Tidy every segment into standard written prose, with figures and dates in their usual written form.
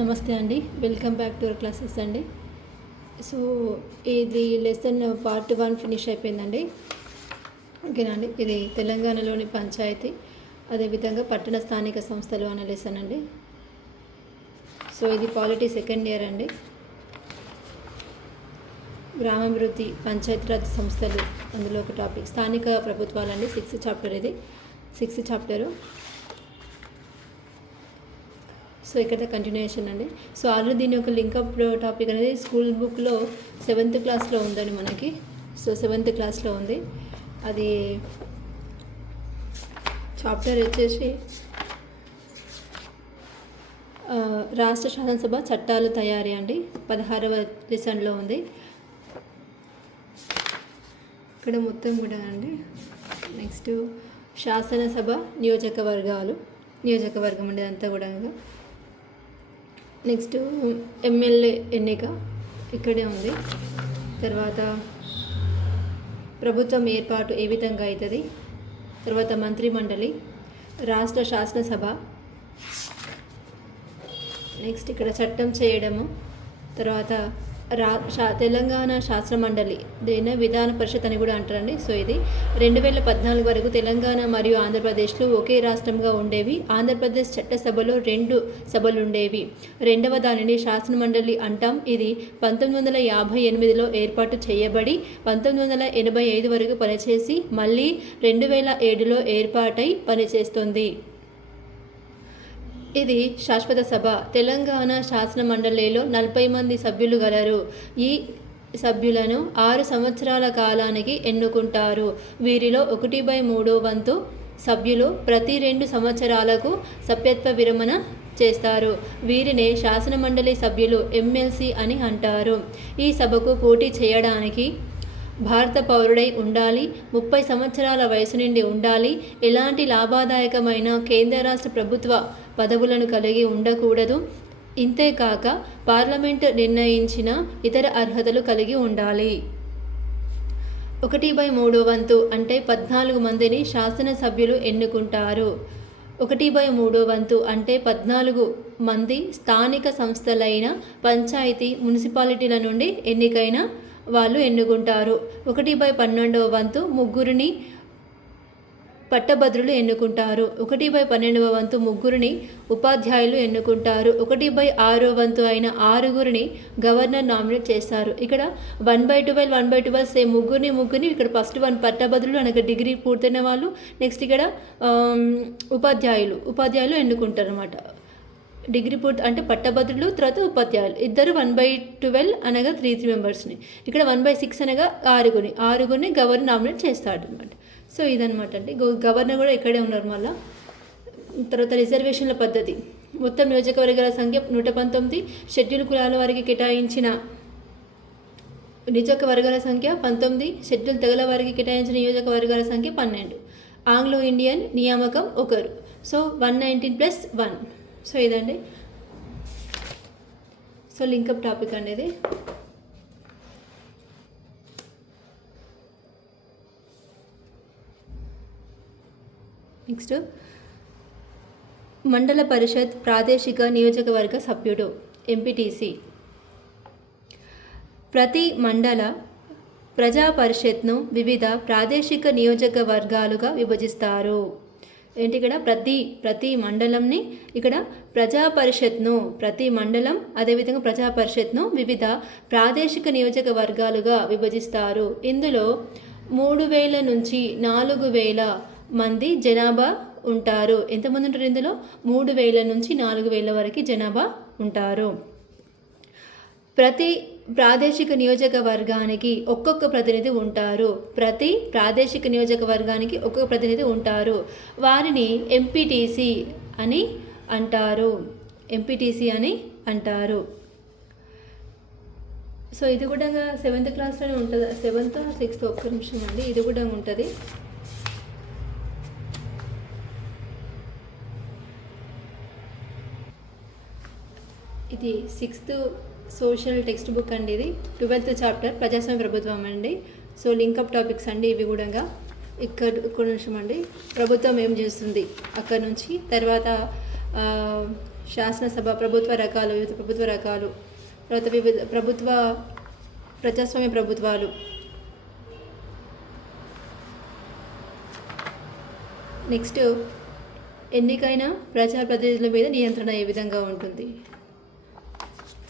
నమస్తే అండి, welcome back to our classes అండి. సో ఇది లెసన్ పార్ట్ 1 ఫినిష్ అయిపోయిందండి. ఓకేనండి. ఇది తెలంగాణలోని పంచాయతీ, అదేవిధంగా పట్టణ స్థానిక సంస్థలు అనే లెసన్ అండి. సో ఇది పాలిటీ సెకండ్ ఇయర్ అండి. గ్రామాభివృద్ధి, పంచాయతీరాజ్ సంస్థలు, అందులో ఒక టాపిక్ స్థానిక ప్రభుత్వాలండి. 6th చాప్టర్, ఇది 6th చాప్టరు. సో ఇక్కడ కంటిన్యూషన్ అండి. సో ఆల్రెడీ దీని యొక్క లింకప్ టాపిక్ అనేది స్కూల్ బుక్లో 7th క్లాస్లో ఉందండి మనకి. సో 7th క్లాస్లో ఉంది. అది చాప్టర్ వచ్చేసి రాష్ట్ర శాసనసభ చట్టాలు తయారీ అండి. 16వ లెసన్లో ఉంది. ఇక్కడ మొత్తం కూడా అండి. నెక్స్ట్ శాసనసభ నియోజకవర్గం అండి అంతా కూడా. నెక్స్ట్ ఎమ్మెల్యే ఎన్నిక ఇక్కడే ఉంది. తర్వాత ప్రభుత్వం ఏర్పాటు ఏ విధంగా అవుతుంది, తర్వాత మంత్రిమండలి, రాష్ట్ర శాసనసభ, నెక్స్ట్ ఇక్కడ చట్టం చేయడము, తర్వాత తెలంగాణ శాస్త్ర మండలి, దీన్ని విధాన పరిషత్ అని కూడా అంటారండి. సో ఇది 2014 వరకు తెలంగాణ మరియు ఆంధ్రప్రదేశ్లో ఒకే రాష్ట్రంగా ఉండేవి. ఆంధ్రప్రదేశ్ చట్టసభలో 2 సభలు ఉండేవి. రెండవ దానిని శాసన మండలి అంటాం. ఇది 1958లో ఏర్పాటు చేయబడి 1985 వరకు పనిచేసి మళ్ళీ 2007లో ఏర్పాటై పనిచేస్తుంది. ఇది శాశ్వత సభ. తెలంగాణ శాసన మండలిలో 40 మంది సభ్యులు గలరు. ఈ సభ్యులను 6 సంవత్సరాల కాలానికి ఎన్నుకుంటారు. వీరిలో 1/3 వంతు సభ్యులు ప్రతి 2 సంవత్సరాలకు సభ్యత్వ విరమణ చేస్తారు. వీరినే శాసన మండలి సభ్యులు ఎమ్మెల్సీ అని అంటారు. ఈ సభకు పోటీ చేయడానికి భారత పౌరుడై ఉండాలి, 30 సంవత్సరాల వయసు నుండి ఉండాలి, ఎలాంటి లాభదాయకమైన కేంద్ర రాష్ట్ర ప్రభుత్వ పదవులను కలిగి ఉండకూడదు, ఇంతేకాక పార్లమెంటు నిర్ణయించిన ఇతర అర్హతలు కలిగి ఉండాలి. 1/3 వంతు అంటే 14 మందిని శాసనసభ్యులు ఎన్నుకుంటారు. 1/3 వంతు అంటే 14 మంది స్థానిక సంస్థలైన పంచాయతీ, మున్సిపాలిటీల నుండి ఎన్నికైన వాళ్ళు ఎన్నుకుంటారు. 1/12 వంతు ముగ్గురిని పట్టభద్రులు ఎన్నుకుంటారు. 1/12 వంతు ముగ్గురిని ఉపాధ్యాయులు ఎన్నుకుంటారు. 1/6 వంతు అయిన 6గురిని గవర్నర్ నామినేట్ చేస్తారు. ఇక్కడ 1/12 సేమ్ ముగ్గురిని ఇక్కడ ఫస్ట్ 1 పట్టభద్రులు అనగా డిగ్రీ పూర్తయిన వాళ్ళు. నెక్స్ట్ ఇక్కడ ఉపాధ్యాయులు ఎన్నుకుంటారు అన్నమాట. డిగ్రీ పూర్తి అంటే పట్టభద్రులు, తర్వాత ఉపాధ్యాయులు ఇద్దరు 1/12 అనగా 3 మెంబర్స్ని. ఇక్కడ 1/6 అనగా 6గురిని గవర్నర్ నామినేట్ చేస్తాడు అనమాట. సో ఇదనమాట అండి. గవర్నర్ కూడా ఇక్కడే ఉన్నారు మళ్ళీ. తర్వాత రిజర్వేషన్ల పద్ధతి. మొత్తం నియోజకవర్గాల సంఖ్య 119. షెడ్యూల్ కులాల వారికి కేటాయించిన నియోజకవర్గాల సంఖ్య 19. షెడ్యూల్ తెగల వారికి కేటాయించిన నియోజకవర్గాల సంఖ్య 12. ఆంగ్లో ఇండియన్ నియామకం 1. సో 119+1. సో ఇదండి. సో లింకప్ టాపిక్ అనేది. నెక్స్ట్ మండల పరిషత్ ప్రాదేశిక నియోజకవర్గ సభ్యుడు ఎంపీటీసీ. ప్రతి మండల ప్రజా పరిషత్ను వివిధ ప్రాదేశిక నియోజకవర్గాలుగా విభజిస్తారు. ఏంటి ఇక్కడ ప్రతి మండలంని ఇక్కడ ప్రజా పరిషత్ను, ప్రతి మండలం అదేవిధంగా ప్రజా పరిషత్ను వివిధ ప్రాదేశిక నియోజకవర్గాలుగా విభజిస్తారు. ఇందులో 3000 నుంచి 4000 మంది జనాభా ఉంటారు. ఎంతమంది ఉంటారు ఇందులో? 3000 నుంచి 4000 వరకు జనాభా ఉంటారు. ప్రతి ప్రాదేశిక నియోజకవర్గానికి ఒక్కొక్క ప్రతినిధి ఉంటారు. వారిని ఎంపీటీసీ అని అంటారు. సో ఇది కూడా 7th క్లాస్లోనే ఉంటుంది. 7th or 6th, ఒక్క నిమిషం అండి. ఇది కూడా ఉంటుంది. ఇది 6th సోషల్ టెక్స్ట్ బుక్ అండి. ఇది 12th చాప్టర్ ప్రజాస్వామ్య ప్రభుత్వం అండి. సో లింకప్ టాపిక్స్ అండి ఇవి కూడా. ఇక్కడ నిమిషం అండి. ప్రభుత్వం ఏం చేస్తుంది అక్కడ నుంచి, తర్వాత శాసనసభ ప్రభుత్వ రకాలు, వివిధ ప్రభుత్వ రకాలు, తర్వాత వివిధ ప్రజాస్వామ్య ప్రభుత్వాలు. నెక్స్ట్ ఎన్నికైన ప్రజాప్రతినిధుల మీద నియంత్రణ ఏ విధంగా ఉంటుంది.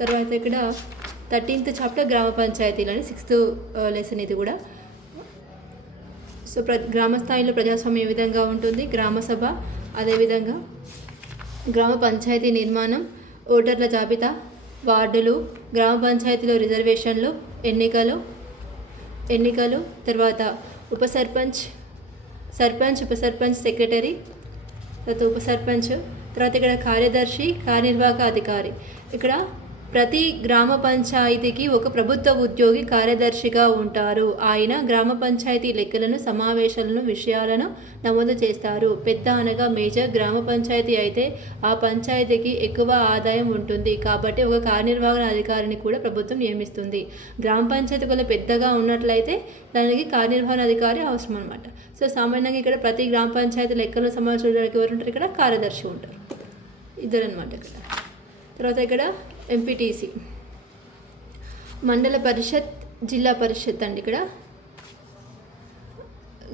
తర్వాత ఇక్కడ 13th చాప్టర్ గ్రామ పంచాయతీలని 6th లెసన్ ఇది కూడా. సో గ్రామ స్థాయిలో ప్రజాస్వామ్యం ఏ విధంగా ఉంటుంది, గ్రామ సభ, అదేవిధంగా గ్రామ పంచాయతీ నిర్మాణం, ఓటర్ల జాబితా, వార్డులు, గ్రామ పంచాయతీలో రిజర్వేషన్లు, ఎన్నికలు, తర్వాత ఉప సర్పంచ్, ఉప సర్పంచ్, సెక్రటరీ, తర్వాత ఉప సర్పంచ్, తర్వాత ఇక్కడ కార్యదర్శి, కార్యనిర్వాహక అధికారి. ఇక్కడ ప్రతి గ్రామ పంచాయతీకి ఒక ప్రభుత్వ ఉద్యోగి కార్యదర్శిగా ఉంటారు. ఆయన గ్రామ పంచాయతీ లెక్కలను, సమావేశాలను, విషయాలను నమోదు చేస్తారు. పెద్ద అనగా మేజర్ గ్రామ పంచాయతీ అయితే ఆ పంచాయతీకి ఎక్కువ ఆదాయం ఉంటుంది కాబట్టి ఒక కార్యనిర్వహణ అధికారిని కూడా ప్రభుత్వం నియమిస్తుంది. గ్రామ పంచాయతీ కూడా పెద్దగా ఉన్నట్లయితే దానికి కార్యనిర్వహణ అధికారి అవసరం అనమాట. సో సామాన్యంగా ఇక్కడ ప్రతి గ్రామ పంచాయతీ లెక్కలను సమావేశానికి ఎవరు ఉంటారు, ఇక్కడ కార్యదర్శి ఉంటారు, ఇద్దరు అనమాట ఇక్కడ. తర్వాత ఇక్కడ ఎంపీటీసీ, మండల పరిషత్, జిల్లా పరిషత్ అండి. ఇక్కడ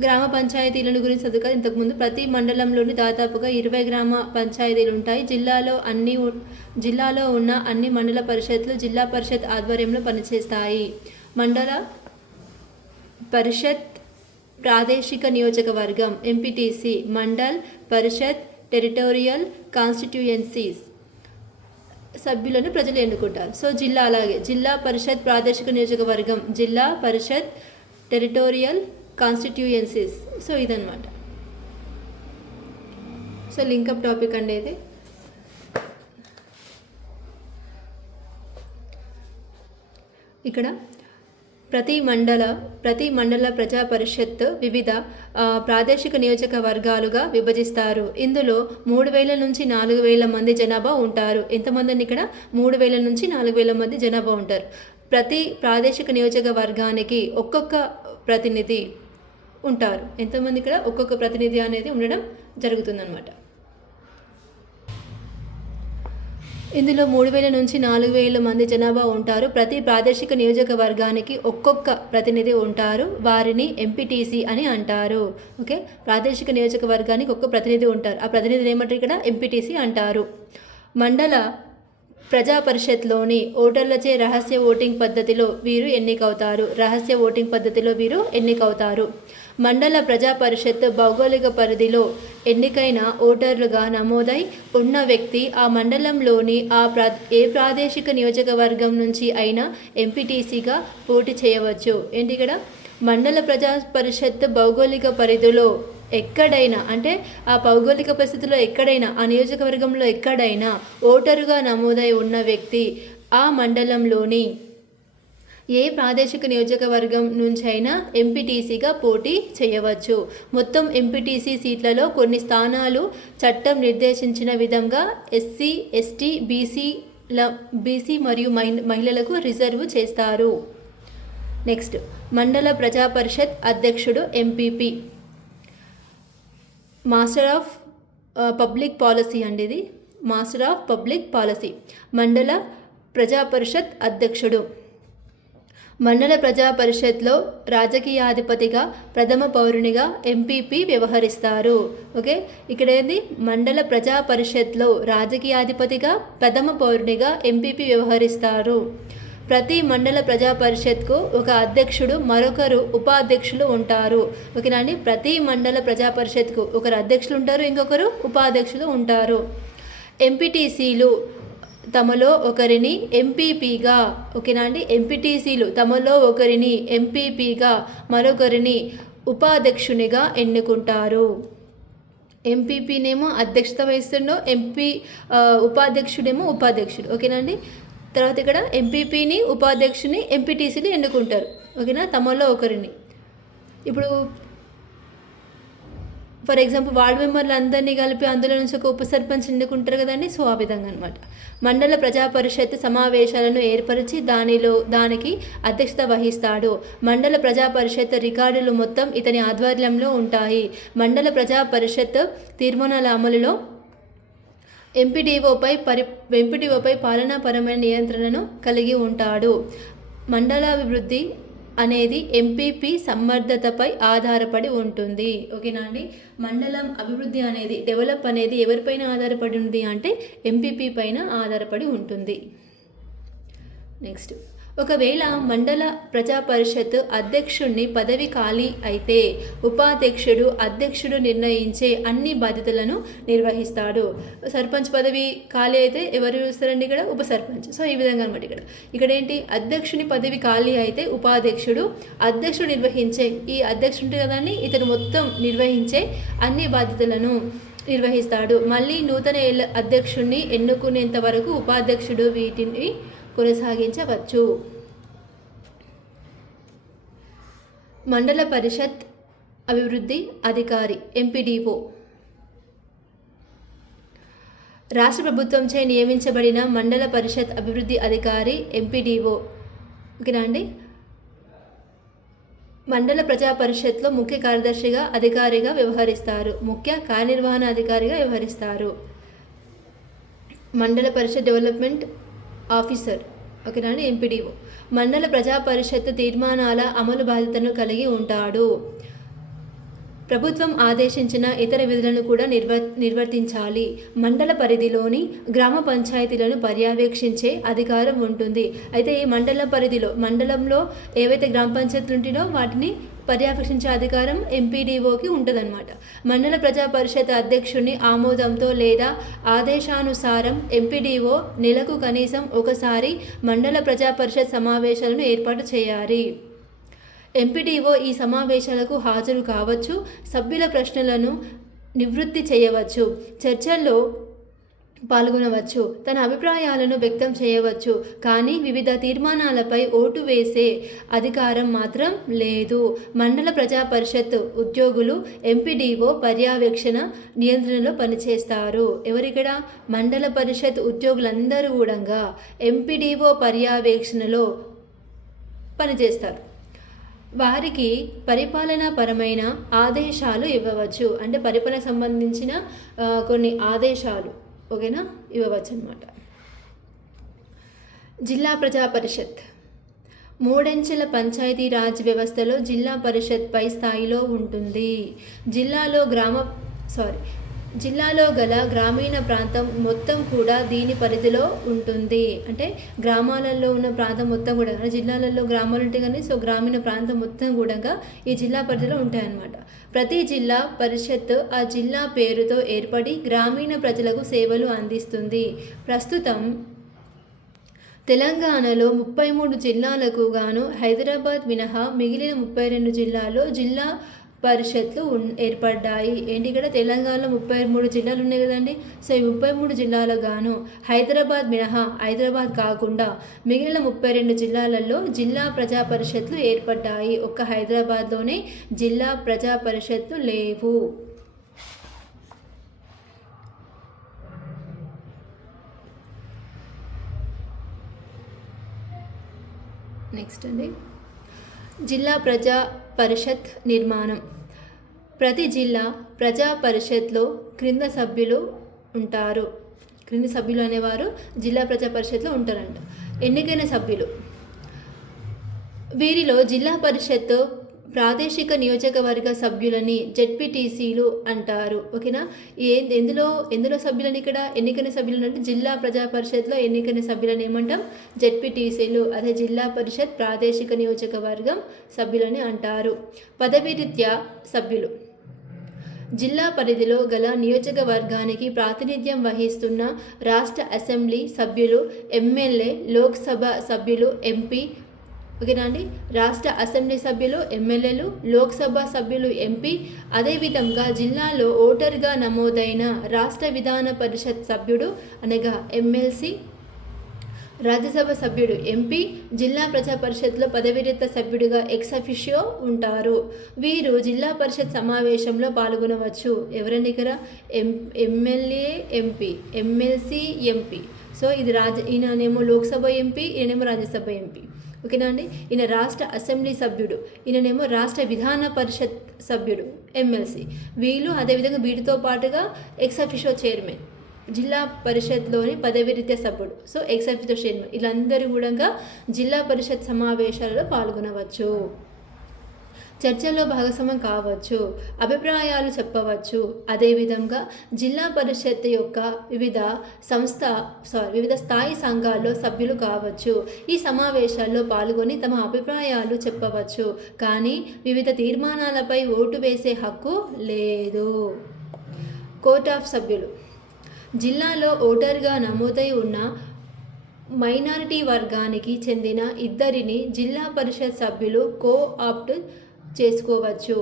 గ్రామ పంచాయతీలను గురించి చదువుగా ఇంతకుముందు ప్రతి మండలంలోని దాదాపుగా 20 గ్రామ పంచాయతీలు ఉంటాయి. జిల్లాలో ఉన్న అన్ని మండల పరిషత్లు జిల్లా పరిషత్ ఆధ్వర్యంలో పనిచేస్తాయి. మండల పరిషత్ ప్రాదేశిక నియోజకవర్గం ఎంపీటీసీ, మండల్ పరిషత్ టెరిటోరియల్ కాన్స్టిట్యూయెన్సీస్ సభ్యులను ప్రజలు ఎన్నుకుంటారు. సో జిల్లా అలాగే జిల్లా పరిషత్ ప్రాదేశిక నియోజకవర్గం, జిల్లా పరిషత్ టెరిటోరియల్ కాన్స్టిట్యూయెన్సీస్. సో ఇదన్నమాట. సో లింకప్ టాపిక్ అండి ఇది. ఇక్కడ ప్రతి మండల ప్రజా పరిషత్ వివిధ ప్రాదేశిక నియోజకవర్గాలుగా విభజిస్తారు. ఇందులో 3000 నుంచి 4000 మంది జనాభా ఉంటారు. ఎంతమందిని ఇక్కడ 3000 నుంచి 4000 మంది జనాభా ఉంటారు. ప్రతి ప్రాదేశిక నియోజకవర్గానికి ఒక్కొక్క ప్రతినిధి ఉంటారు. ఎంతమంది ఇక్కడ ఒక్కొక్క ప్రతినిధి అనేది ఉండడం జరుగుతుందన్నమాట. ఇందులో 3000 నుంచి 4000 మంది జనాభా ఉంటారు. ప్రతి ప్రాదేశిక నియోజకవర్గానికి ఒక్కొక్క ప్రతినిధి ఉంటారు. వారిని ఎంపీటీసీ అని అంటారు. ఓకే, ప్రాదేశిక నియోజకవర్గానికి ఒక్క ప్రతినిధి ఉంటారు. ఆ ప్రతినిధిని ఏమంటారు ఇక్కడ, ఎంపీటీసీ అంటారు. మండల ప్రజా పరిషత్లోని ఓటర్లచే రహస్య ఓటింగ్ పద్ధతిలో వీరు ఎన్నికవుతారు. మండల ప్రజా పరిషత్ భౌగోళిక పరిధిలో ఎన్నికైన ఓటర్లుగా నమోదై ఉన్న వ్యక్తి ఆ మండలంలోని ఏ ప్రాదేశిక నియోజకవర్గం నుంచి అయినా ఎంపీటీసీగా పోటీ చేయవచ్చు. ఏంటి ఇక్కడ, మండల ప్రజా పరిషత్ భౌగోళిక పరిధిలో ఎక్కడైనా, అంటే ఆ భౌగోళిక పరిస్థితిలో ఎక్కడైనా, ఆ నియోజకవర్గంలో ఎక్కడైనా ఓటరుగా నమోదై ఉన్న వ్యక్తి ఆ మండలంలోని ఏ ప్రాదేశిక నియోజకవర్గం నుంచైనా ఎంపీటీసీగా పోటీ చేయవచ్చు. మొత్తం ఎంపీటీసీ సీట్లలో కొన్ని స్థానాలు చట్టం నిర్దేశించిన విధంగా ఎస్సీ, ఎస్టీ, బీసీ మరియు మహిళలకు రిజర్వ్ చేస్తారు. నెక్స్ట్, మండల ప్రజా పరిషత్ అధ్యక్షుడు MPP, master of public policy అండి ఇది, మాస్టర్ ఆఫ్ పబ్లిక్ పాలసీ. మండల ప్రజా పరిషత్ అధ్యక్షుడు మండల ప్రజా పరిషత్లో రాజకీయాధిపతిగా ప్రథమ పౌరునిగా ఎంపీపీ వ్యవహరిస్తారు. ఓకే, ఇక్కడ ఏంది, మండల ప్రజా పరిషత్లో రాజకీయాధిపతిగా ప్రథమ పౌరునిగా ఎంపీపీ వ్యవహరిస్తారు. ప్రతి మండల ప్రజా పరిషత్కు ఒక అధ్యక్షుడు, మరొకరు ఉపాధ్యక్షులు ఉంటారు. ఓకేనా అండి, ప్రతి మండల ప్రజా పరిషత్కు ఒకరు అధ్యక్షులు ఉంటారు, ఇంకొకరు ఉపాధ్యక్షులు ఉంటారు. ఎంపీటీసీలు తమలో ఒకరిని ఎంపీపీగా, ఓకేనా అండి, ఎంపీటీసీలు తమలో ఒకరిని ఎంపీపీగా, మరొకరిని ఉపాధ్యక్షునిగా ఎన్నుకుంటారు. ఎంపీపీనేమో అధ్యక్షత వహిస్తుండో, ఉపాధ్యక్షుడేమో ఉపాధ్యక్షుడు. ఓకేనా అండి, తర్వాత ఇక్కడ ఎంపీపీని, ఉపాధ్యక్షుని, ఎంపీటీసీని ఎన్నుకుంటారు. ఓకేనా, తమలో ఒకరిని. ఇప్పుడు ఫర్ ఎగ్జాంపుల్ వార్డు మెంబర్లు అందరినీ కలిపి అందులో నుంచి ఒక ఉప సర్పంచ్ ఎన్నుకుంటారు కదండి. సో ఆ విధంగా అనమాట. మండల ప్రజా పరిషత్ సమావేశాలను ఏర్పరిచి దానికి అధ్యక్షత వహిస్తాడు. మండల ప్రజా పరిషత్ రికార్డులు మొత్తం ఇతని ఆధ్వర్యంలో ఉంటాయి. మండల ప్రజా పరిషత్ తీర్మానాల అమలులో ఎంపీడీఓపై పాలనాపరమైన నియంత్రణను కలిగి ఉంటాడు. మండలాభివృద్ధి అనేది ఎంపీపీ సమర్థతపై ఆధారపడి ఉంటుంది. ఓకేనా అండి. మండలం అభివృద్ధి అనేది డెవలప్ అనేది ఎవరిపైన ఆధారపడి ఉంది అంటే ఎంపీపీ పైన ఆధారపడి ఉంటుంది. నెక్స్ట్, ఒకవేళ మండల ప్రజా పరిషత్ అధ్యక్షుడిని పదవి ఖాళీ అయితే ఉపాధ్యక్షుడు అధ్యక్షుడు నిర్ణయించే అన్ని బాధ్యతలను నిర్వహిస్తాడు. సర్పంచ్ పదవి ఖాళీ అయితే ఎవరు చూస్తారండి? ఇక్కడ ఉప సర్పంచ్. సో ఈ విధంగా అనమాట. ఇక్కడ ఏంటి, అధ్యక్షుని పదవి ఖాళీ అయితే ఉపాధ్యక్షుడు అధ్యక్షుడు నిర్వహించే ఈ అధ్యక్షుడు కదండి, ఇతను మొత్తం నిర్వహించే అన్ని బాధ్యతలను నిర్వహిస్తాడు. మళ్ళీ నూతన అధ్యక్షుడిని ఎన్నుకునేంత వరకు ఉపాధ్యక్షుడు వీటిని కొనసాగించవచ్చు. మండల పరిషత్ అభివృద్ధి అధికారి ఎంపీడీఓ రాష్ట్ర ప్రభుత్వంచే నియమించబడిన మండల పరిషత్ అభివృద్ధి అధికారి ఎంపీడీఓ. ఓకేనా అండి. మండల ప్రజా పరిషత్లో ముఖ్య కార్యదర్శిగా అధికారిగా వ్యవహరిస్తారు. ముఖ్య కార్యనిర్వహణ అధికారిగా వ్యవహరిస్తారు. మండల పరిషత్ డెవలప్మెంట్ ఆఫీసర్. ఓకేనా అండి, ఎంపీడీఓ. మండల ప్రజా పరిషత్ తీర్మానాల అమలు బాధ్యతను కలిగి ఉంటాడు. ప్రభుత్వం ఆదేశించిన ఇతర విధులను కూడా నిర్వర్తించాలి. మండల పరిధిలోని గ్రామ పంచాయతీలను పర్యవేక్షించే అధికారం ఉంటుంది. అయితే ఈ మండల పరిధిలో మండలంలో ఏవైతే గ్రామ పంచాయతీలు ఉంటాయో వాటిని పర్యవేక్షించే అధికారం ఎంపీడీఓకి ఉంటుందన్నమాట. మండల ప్రజా పరిషత్ అధ్యక్షుని ఆమోదంతో లేదా ఆదేశానుసారం ఎంపీడీఓ నెలకు కనీసం ఒకసారి మండల ప్రజా పరిషత్ సమావేశాలను ఏర్పాటు చేయాలి. ఎంపీడీఓ ఈ సమావేశాలకు హాజరు కావచ్చు, సభ్యుల ప్రశ్నలను నివృత్తి చేయవచ్చు, చర్చల్లో పాల్గొనవచ్చు, తన అభిప్రాయాలను వ్యక్తం చేయవచ్చు. కానీ వివిధ తీర్మానాలపై ఓటు వేసే అధికారం మాత్రం లేదు. మండల ప్రజా పరిషత్ ఉద్యోగులు ఎంపీడీఓ పర్యవేక్షణ నియంత్రణలో పనిచేస్తారు. ఎవరిక్కడ? మండల పరిషత్ ఉద్యోగులందరూ కూడా ఎంపీడీఓ పర్యవేక్షణలో పనిచేస్తారు. వారికి పరిపాలనాపరమైన ఆదేశాలు ఇవ్వవచ్చు. అంటే పరిపాలనకు సంబంధించిన కొన్ని ఆదేశాలు ఓకేనా ఇవ్వవచ్చు అన్నమాట. జిల్లా ప్రజా పరిషత్ మూడంచెల పంచాయతీరాజ్ వ్యవస్థలో జిల్లా పరిషత్ పై స్థాయిలో ఉంటుంది. జిల్లాలో గల గ్రామీణ ప్రాంతం మొత్తం కూడా దీని పరిధిలో ఉంటుంది. అంటే గ్రామాలలో ఉన్న ప్రాంతం మొత్తం కూడా, జిల్లాలలో గ్రామాలు ఉంటాయి కానీ సో గ్రామీణ ప్రాంతం మొత్తం కూడా ఈ జిల్లా పరిధిలో ఉంటాయన్నమాట. ప్రతి జిల్లా పరిషత్ ఆ జిల్లా పేరుతో ఏర్పడి గ్రామీణ ప్రజలకు సేవలు అందిస్తుంది. ప్రస్తుతం తెలంగాణలో 33 జిల్లాలకు గాను హైదరాబాద్ మినహా మిగిలిన 32 జిల్లాల్లో జిల్లా పరిషత్లు ఏర్పడ్డాయి. ఏంటి, ఇక్కడ తెలంగాణలో 33 జిల్లాలు ఉన్నాయి కదండి. సో ఈ 33 జిల్లాలకు గాను హైదరాబాద్ మినహా, హైదరాబాద్ కాకుండా మిగిలిన 32 జిల్లాలలో జిల్లా ప్రజా పరిషత్లు ఏర్పడ్డాయి. ఒక్క హైదరాబాద్లోనే జిల్లా ప్రజా పరిషత్లు లేవు. నెక్స్ట్ అండి, జిల్లా ప్రజా పరిషత్ నిర్మాణం. ప్రతి జిల్లా ప్రజా పరిషత్లో క్రింద సభ్యులు ఉంటారు. క్రింది సభ్యులు అనేవారు జిల్లా ప్రజా పరిషత్లో ఉంటారంట. ఎన్నికైన సభ్యులు, వీరిలో జిల్లా పరిషత్ ప్రాదేశిక నియోజకవర్గ సభ్యులని జెడ్పీటీసీలు అంటారు. ఓకేనా. ఎందులో సభ్యులని ఇక్కడ ఎన్నికైన సభ్యులు అంటే జిల్లా ప్రజా పరిషత్లో ఎన్నికైన సభ్యులని ఏమంటాం? జెడ్పీటీసీలు. అదే జిల్లా పరిషత్ ప్రాదేశిక నియోజకవర్గం సభ్యులని అంటారు. పదవీరీత్యా సభ్యులు జిల్లా పరిధిలో గల నియోజకవర్గానికి ప్రాతినిధ్యం వహిస్తున్న రాష్ట్ర అసెంబ్లీ సభ్యులు, ఎమ్మెల్యే, లోక్సభ సభ్యులు, ఎంపీ. ఓకేనా అండి. రాష్ట్ర అసెంబ్లీ సభ్యులు, ఎమ్మెల్యేలు, లోక్సభ సభ్యులు, ఎంపీ. అదేవిధంగా జిల్లాలో ఓటర్గా నమోదైన రాష్ట్ర విధాన పరిషత్ సభ్యుడు అనగా ఎమ్మెల్సీ, రాజ్యసభ సభ్యుడు ఎంపీ, జిల్లా ప్రజా పరిషత్లో పదవీరీత్యా సభ్యుడిగా ఎక్స్ అఫిషియో ఉంటారు. వీరు జిల్లా పరిషత్ సమావేశంలో పాల్గొనవచ్చు. ఎవరండి ఇక్కడ? MLA, MP, MLC, MP. So ఇది ఈయననేమో లోక్సభ ఎంపీ, ఈయనేమో రాజ్యసభ ఎంపీ. ఓకేనా అండి. ఈయన రాష్ట్ర అసెంబ్లీ సభ్యుడు, ఈయననేమో రాష్ట్ర విధాన పరిషత్ సభ్యుడు ఎమ్మెల్సీ. వీళ్ళు అదేవిధంగా వీటితో పాటుగా ఎక్స్ అఫిషియో చైర్మన్. జిల్లా పరిషత్లోని పదవిరీత్యా సభ్యుడు. సో ఎక్సెప్ట్ ద చైర్మన్, వీళ్ళందరూ కూడా జిల్లా పరిషత్ సమావేశాలలో పాల్గొనవచ్చు, చర్చల్లో భాగస్వామ్యం కావచ్చు, అభిప్రాయాలు చెప్పవచ్చు. అదేవిధంగా జిల్లా పరిషత్ యొక్క వివిధ స్థాయి సంఘాల్లో సభ్యులు కావచ్చు. ఈ సమావేశాల్లో పాల్గొని తమ అభిప్రాయాలు చెప్పవచ్చు, కానీ వివిధ తీర్మానాలపై ఓటు వేసే హక్కు లేదు. కోర్ట్ ఆఫ్ సభ్యులు జిల్లాలో ఓటర్గా నమోదై ఉన్న మైనారిటీ వర్గానికి చెందిన ఇద్దరిని జిల్లా పరిషత్ సభ్యులు కో-ఆప్ట్ చేసుకోవచ్చు.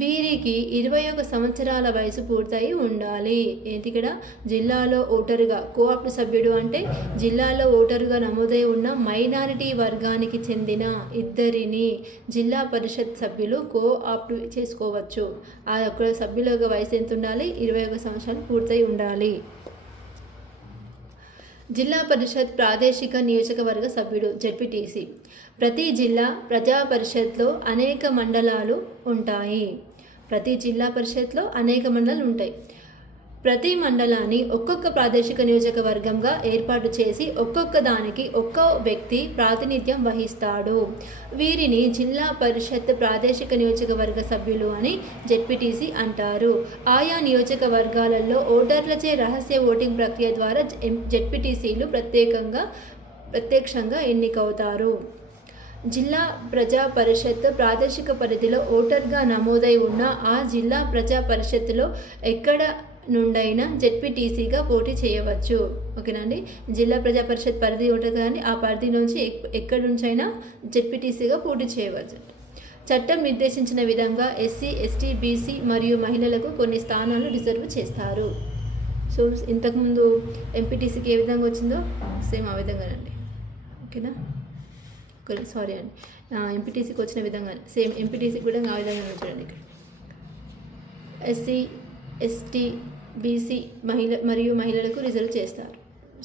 వీరికి 21 సంవత్సరాల వయసు పూర్తయి ఉండాలి. ఏంటి ఇక్కడ జిల్లాలో ఓటరుగా కో-ఆప్ట్ సభ్యుడు అంటే జిల్లాలో ఓటరుగా నమోదై ఉన్న మైనారిటీ వర్గానికి చెందిన ఇద్దరిని జిల్లా పరిషత్ సభ్యులు కో-ఆప్ట్ చేసుకోవచ్చు. ఆ యొక్క సభ్యుల యొక్క వయసు ఎంత ఉండాలి? 21 సంవత్సరాలు పూర్తయి ఉండాలి. జిల్లా పరిషత్ ప్రాదేశిక నియోజకవర్గ సభ్యుడు జెడ్పీటీసీ. ప్రతి జిల్లా ప్రజా పరిషత్లో అనేక మండలాలు ఉంటాయి. ప్రతి జిల్లా పరిషత్లో అనేక మండలాలు ఉంటాయి. ప్రతి మండలాన్ని ఒక్కొక్క ప్రాదేశిక నియోజకవర్గంగా ఏర్పాటు చేసి ఒక్కొక్క దానికి ఒక్క వ్యక్తి ప్రాతినిధ్యం వహిస్తాడు. వీరిని జిల్లా పరిషత్ ప్రాదేశిక నియోజకవర్గ సభ్యులు అని జెడ్పీటీసీ అంటారు. ఆయా నియోజకవర్గాలలో ఓటర్లచే రహస్య ఓటింగ్ ప్రక్రియ ద్వారా జెడ్పీటీసీలు ప్రత్యక్షంగా ఎన్నికవుతారు. జిల్లా ప్రజా పరిషత్ ప్రాదేశిక పరిధిలో ఓటర్గా నమోదై ఉన్న ఆ జిల్లా ప్రజా పరిషత్తులో ఎక్కడ నుండైనా జెడ్పీటీసీగా పోటీ చేయవచ్చు. ఓకేనండి, జిల్లా ప్రజా పరిషత్ పరిధి ఉంటుంది కానీ ఆ పరిధి నుంచి ఎక్కడి నుంచైనా జెడ్పీటీసీగా పోటీ చేయవచ్చు. చట్టం నిర్దేశించిన విధంగా ఎస్సీ, ఎస్టీ, బీసీ మరియు మహిళలకు కొన్ని స్థానాలు రిజర్వ్ చేస్తారు. సో ఇంతకుముందు ఎంపీటీసీకి ఏ విధంగా వచ్చిందో సేమ్ ఆ విధంగానండి. ఓకేనా, సారీ అండి, ఎంపీటీసీకి వచ్చిన విధంగానే సేమ్ ఎంపీటీసీకి కూడా ఆ విధంగా చూడండి. ఇక్కడ ఎస్సీ, ఎస్టీ, బీసీ మహిళలకు రిజర్వ్ చేస్తారు.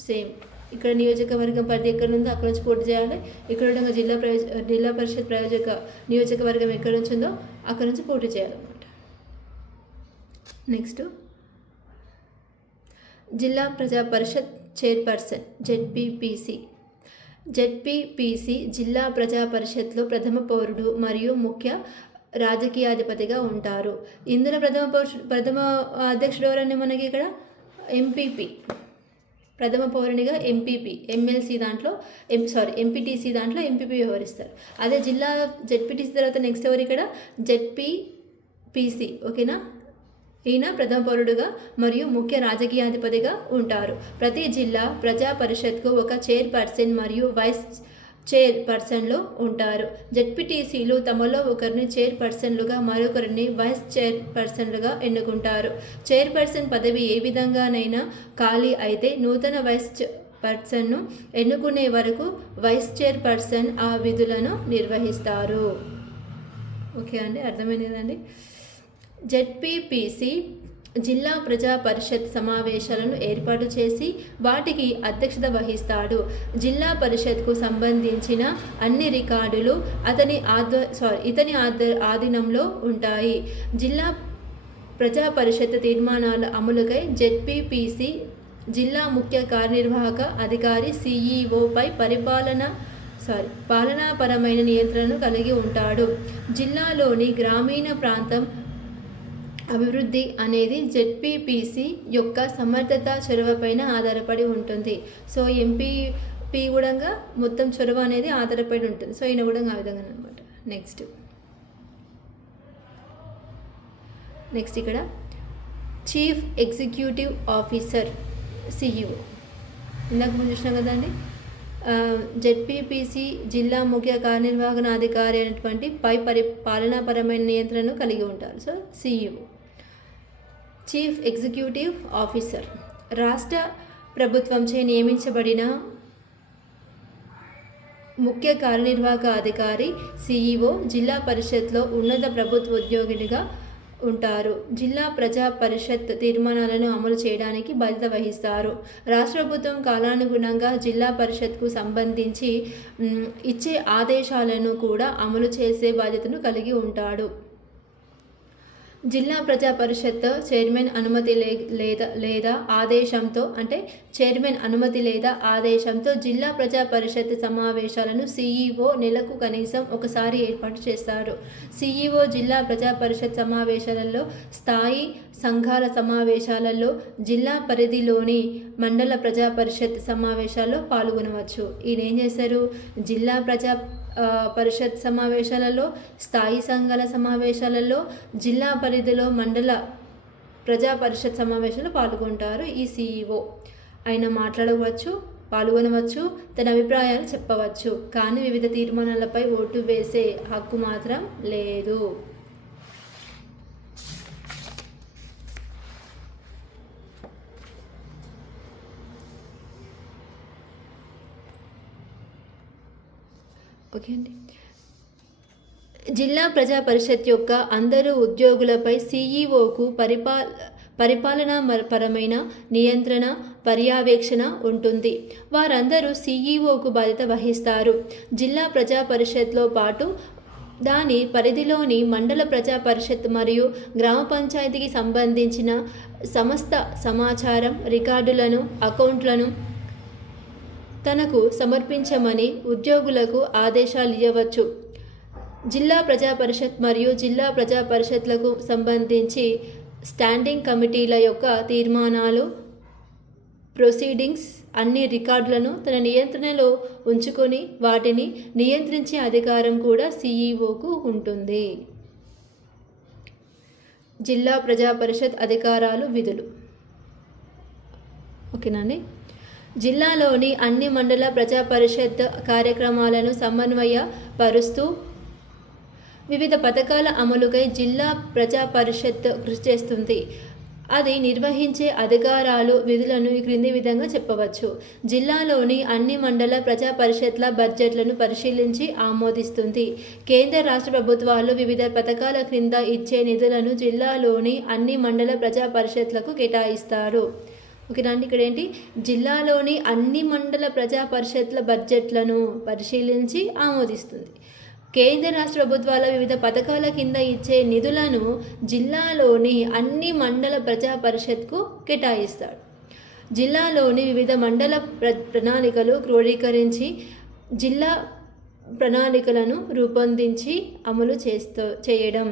సేమ్ ఇక్కడ నియోజకవర్గం పరిధి ఎక్కడ ఉందో అక్కడ నుంచి పోటీ చేయాలి. ఇక్కడ జిల్లా పరిషత్ నియోజకవర్గం ఎక్కడ నుంచి ఉందో అక్కడ నుంచి పోటీ చేయాలన్నమాట. నెక్స్ట్ జిల్లా ప్రజా పరిషత్ చైర్పర్సన్ జెడ్పీపీసీ జిల్లా ప్రజా పరిషత్లో ప్రథమ పౌరుడు మరియు ముఖ్య రాజకీయాధిపతిగా ఉంటారు. ఇందులో ప్రథమ అధ్యక్షుడు ఎవరండి? మనకి ఇక్కడ ఎంపీపీ, ప్రథమ పౌరునిగా ఎంపీపీ, ఎంపీటీసీ దాంట్లో ఎంపీపీ వ్యవహరిస్తారు. అదే జిల్లా జెడ్పీటీసీ తర్వాత నెక్స్ట్ ఎవరు? ఇక్కడ జెడ్పీపీసీ. ఓకేనా, ఈయన ప్రథమ పౌరుడుగా మరియు ముఖ్య రాజకీయాధిపతిగా ఉంటారు. ప్రతి జిల్లా ప్రజా పరిషత్కు ఒక చైర్పర్సన్ మరియు వైస్ చైర్పర్సన్లు ఉంటారు. జెడ్పీటీసీలు తమలో ఒకరిని చైర్పర్సన్లుగా మరొకరిని వైస్ చైర్పర్సన్లుగా ఎన్నుకుంటారు. చైర్పర్సన్ పదవి ఏ విధంగానైనా ఖాళీ అయితే నూతన వైస్ పర్సన్ను ఎన్నుకునే వరకు వైస్ చైర్పర్సన్ ఆ విధులను నిర్వహిస్తారు. ఓకే అండి, అర్థమైంది కదండి. జెడ్పీపీసీ జిల్లా ప్రజా పరిషత్ సమావేశాలను ఏర్పాటు చేసి వాటికి అధ్యక్షత వహిస్తాడు. జిల్లా పరిషత్కు సంబంధించిన అన్ని రికార్డులు ఇతని ఆధీనంలో ఉంటాయి. జిల్లా ప్రజా పరిషత్ తీర్మానాల అమలుకై జెడ్పీపీసీ జిల్లా ముఖ్య కార్యనిర్వాహక అధికారి సిఈఓపై పాలనాపరమైన నియంత్రణను కలిగి ఉంటాడు. జిల్లాలోని గ్రామీణ ప్రాంతం అభివృద్ధి అనేది జెడ్పీపీసీ యొక్క సమర్థత చొరవపైన ఆధారపడి ఉంటుంది. సో ఎంపీపీ కూడా మొత్తం చొరవ అనేది ఆధారపడి ఉంటుంది. సో ఈయన కూడా ఆ విధంగా అనమాట. నెక్స్ట్ ఇక్కడ చీఫ్ ఎగ్జిక్యూటివ్ ఆఫీసర్ సిఇఓ. ఇందాక మనం చూసినాం కదండి, జెడ్పీపీసీ జిల్లా ముఖ్య కార్యనిర్వహణాధికారి అనేటువంటి పాలనాపరమైన నియంత్రణను కలిగి ఉంటారు. So CEO, chief executive officer, రాష్ట్ర ప్రభుత్వంచే నియమించబడిన ముఖ్య కార్యనిర్వాహక అధికారి సిఇఓ జిల్లా పరిషత్లో ఉన్నత ప్రభుత్వ ఉద్యోగినిగా ఉంటారు. జిల్లా ప్రజా పరిషత్ తీర్మానాలను అమలు చేయడానికి బాధ్యత వహిస్తారు. రాష్ట్ర ప్రభుత్వం కాలానుగుణంగా జిల్లా పరిషత్కు సంబంధించి ఇచ్చే ఆదేశాలను కూడా అమలు చేసే బాధ్యతను కలిగి ఉంటాడు. జిల్లా ప్రజా పరిషత్ చైర్మన్ అనుమతి లేదా ఆదేశంతో చైర్మన్ అనుమతి లేదా ఆదేశంతో జిల్లా ప్రజా పరిషత్ సమావేశాలను సీఈఓ నెలకు కనీసం ఒకసారి ఏర్పాటు చేస్తారు. సీఈఓ జిల్లా ప్రజా పరిషత్ సమావేశాలలో, స్థాయి సంఘాల సమావేశాలలో, జిల్లా పరిధిలోని మండల ప్రజా పరిషత్ సమావేశాల్లో పాల్గొనవచ్చు. ఈయన ఏం చేశారు? జిల్లా ప్రజా పరిషత్ సమావేశాలలో, స్థాయి సంఘాల సమావేశాలలో, జిల్లా పరిధిలో మండల ప్రజా పరిషత్ సమావేశాలు పాల్గొంటారు. ఈ సీఈఓ ఆయన మాట్లాడవచ్చు, పాల్గొనవచ్చు, తన అభిప్రాయాలు చెప్పవచ్చు, కానీ వివిధ తీర్మానాలపై ఓటు వేసే హక్కు మాత్రం లేదు. ఓకే అండి. జిల్లా ప్రజా పరిషత్ యొక్క అందరూ ఉద్యోగులపై సీఈఓకు పరిపాలనా పరమైన నియంత్రణ, పర్యవేక్షణ ఉంటుంది. వారందరూ సీఈఓకు బాధ్యత వహిస్తారు. జిల్లా ప్రజా పరిషత్లో పాటు దాని పరిధిలోని మండల ప్రజా పరిషత్ మరియు గ్రామ పంచాయతీకి సంబంధించిన సమస్త సమాచారం, రికార్డులను, అకౌంట్లను తనకు సమర్పించమని ఉద్యోగులకు ఆదేశాలు ఇవ్వవచ్చు. జిల్లా ప్రజా పరిషత్ మరియు జిల్లా ప్రజా పరిషత్లకు సంబంధించి స్టాండింగ్ కమిటీల యొక్క తీర్మానాలు, ప్రొసీడింగ్స్ అన్ని రికార్డులను తన నియంత్రణలో ఉంచుకొని వాటిని నియంత్రించే అధికారం కూడా సీఈఓకు ఉంటుంది. జిల్లా ప్రజా పరిషత్ అధికారాలు, విధులు. ఓకేనండి. జిల్లాలోని అన్ని మండల ప్రజా పరిషత్ కార్యక్రమాలను సమన్వయపరుస్తూ వివిధ పథకాల అమలుకై జిల్లా ప్రజా పరిషత్ కృషి చేస్తుంది. అది నిర్వహించే అధికారాలు, విధులను ఈ క్రింది విధంగా చెప్పవచ్చు. జిల్లాలోని అన్ని మండల ప్రజా పరిషత్ల బడ్జెట్లను పరిశీలించి ఆమోదిస్తుంది. కేంద్ర రాష్ట్ర ప్రభుత్వాలు వివిధ పథకాల క్రింద ఇచ్చే నిధులను జిల్లాలోని అన్ని మండల ప్రజా పరిషత్లకు కేటాయిస్తారు. ఓకేనండి. ఇక్కడ ఏంటి? జిల్లాలోని అన్ని మండల ప్రజా పరిషత్ల బడ్జెట్లను పరిశీలించి ఆమోదిస్తుంది. కేంద్ర రాష్ట్ర ప్రభుత్వాల వివిధ పథకాల కింద ఇచ్చే నిధులను జిల్లాలోని అన్ని మండల ప్రజా పరిషత్కు కేటాయిస్తాడు. జిల్లాలోని వివిధ మండల ప్రణాళికలు క్రోడీకరించి జిల్లా ప్రణాళికలను రూపొందించి అమలు చేయడం.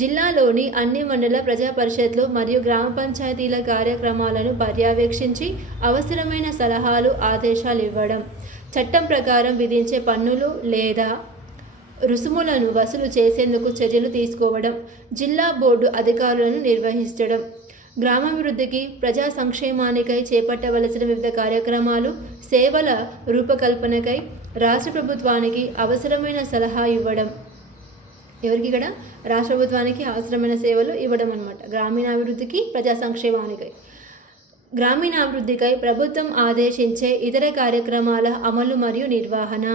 జిల్లాలోని అన్ని మండల ప్రజా పరిషత్లు మరియు గ్రామ పంచాయతీల కార్యక్రమాలను పర్యవేక్షించి అవసరమైన సలహాలు, ఆదేశాలు ఇవ్వడం. చట్టం ప్రకారం విధించే పన్నులు లేదా రుసుములను వసూలు చేసేందుకు చర్యలు తీసుకోవడం. జిల్లా బోర్డు అధికారులను నిర్వహించడం. గ్రామాభివృద్ధికి, ప్రజా సంక్షేమానికై చేపట్టవలసిన వివిధ కార్యక్రమాలు, సేవల రూపకల్పనకై రాష్ట్ర ప్రభుత్వానికి అవసరమైన సలహా ఇవ్వడం. ఎవరికి? ఇక్కడ రాష్ట్ర ప్రభుత్వానికి అవసరమైన సేవలు ఇవ్వడం అన్నమాట. గ్రామీణాభివృద్ధికి, ప్రజా సంక్షేమానికై, గ్రామీణాభివృద్ధికై ప్రభుత్వం ఆదేశించే ఇతర కార్యక్రమాల అమలు మరియు నిర్వహణ.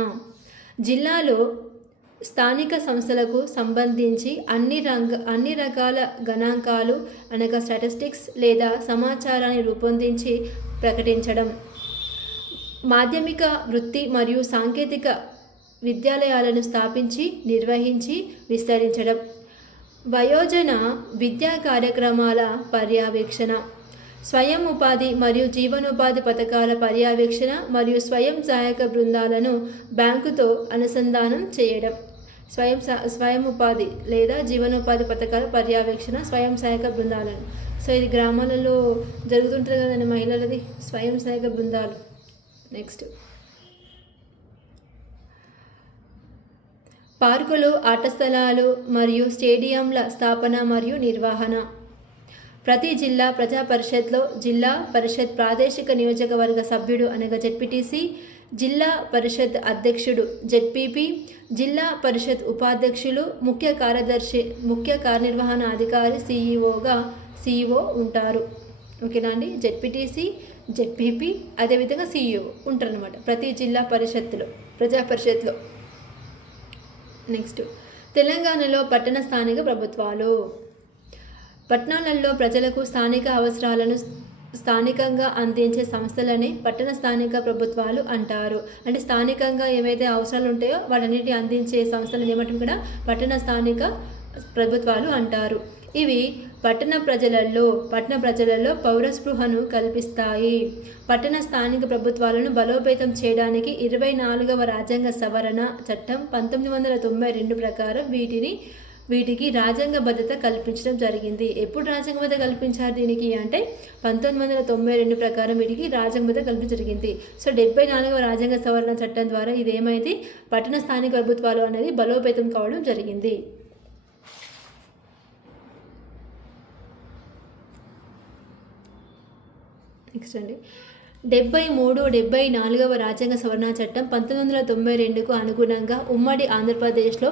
జిల్లాలో స్థానిక సంస్థలకు సంబంధించి అన్ని రకాల గణాంకాలు అనగా స్టాటిస్టిక్స్ లేదా సమాచారాన్ని రూపొందించి ప్రకటించడం. మాధ్యమిక, వృత్తి మరియు సాంకేతిక విద్యాలయాలను స్థాపించి, నిర్వహించి, విస్తరించడం. వయోజన విద్యా కార్యక్రమాల పర్యవేక్షణ. స్వయం ఉపాధి మరియు జీవనోపాధి పథకాల పర్యవేక్షణ మరియు స్వయం సహాయక బృందాలను బ్యాంకుతో అనుసంధానం చేయడం. స్వయం ఉపాధి లేదా జీవనోపాధి పథకాల పర్యవేక్షణ, స్వయం సహాయక బృందాలను. సో ఇది గ్రామాలలో జరుగుతుంటుంది కదండి మహిళలది స్వయం సహాయక బృందాలు. నెక్స్ట్, పార్కులు, ఆట స్థలాలు మరియు స్టేడియంల స్థాపన మరియు నిర్వహణ. ప్రతి జిల్లా ప్రజా పరిషత్లో జిల్లా పరిషత్ ప్రాదేశిక నియోజకవర్గ సభ్యుడు అనగా జెడ్పీటీసీ, జిల్లా పరిషత్ అధ్యక్షుడు జెడ్పీపీ, జిల్లా పరిషత్ ఉపాధ్యక్షులు, ముఖ్య కార్యదర్శి, ముఖ్య కార్యనిర్వహణ అధికారి సీఈఓ ఉంటారు. ఓకేనా అండి? జెడ్పీటీసీ, జెడ్పీపీ, అదేవిధంగా సీఈఓ ఉంటారనమాట ప్రతి జిల్లా పరిషత్తులో, ప్రజా పరిషత్లో. నెక్స్ట్, తెలంగాణలో పట్టణ స్థానిక ప్రభుత్వాలు. పట్టణాలలో ప్రజలకు స్థానిక అవసరాలను స్థానికంగా అందించే సంస్థలనే పట్టణ స్థానిక ప్రభుత్వాలు అంటారు. అంటే స్థానికంగా ఏవైతే అవసరాలు ఉంటాయో వాటన్నిటిని అందించే సంస్థలను ఏమంటాం? ఇక్కడ పట్టణ స్థానిక ప్రభుత్వాలు అంటారు. ఇవి పట్టణ ప్రజలలో పౌరస్పృహను కల్పిస్తాయి. పట్టణ స్థానిక ప్రభుత్వాలను బలోపేతం చేయడానికి 24వ రాజ్యాంగ సవరణ చట్టం 1992 ప్రకారం వీటికి రాజ్యాంగబద్ధత కల్పించడం జరిగింది. ఎప్పుడు రాజ్యాంగబద్ధత కల్పించారు దీనికి అంటే 1992 ప్రకారం వీటికి రాజ్యాంగబద్ధత కల్పించడం జరిగింది. సో 74వ రాజ్యాంగ సవరణ చట్టం ద్వారా ఇదేమైంది, పట్టణ స్థానిక ప్రభుత్వాలు అనేది బలోపేతం కావడం జరిగింది. నెక్స్ట్ అండి 74వ రాజ్యాంగ సవరణ చట్టం 1992కు అనుగుణంగా ఉమ్మడి ఆంధ్రప్రదేశ్లో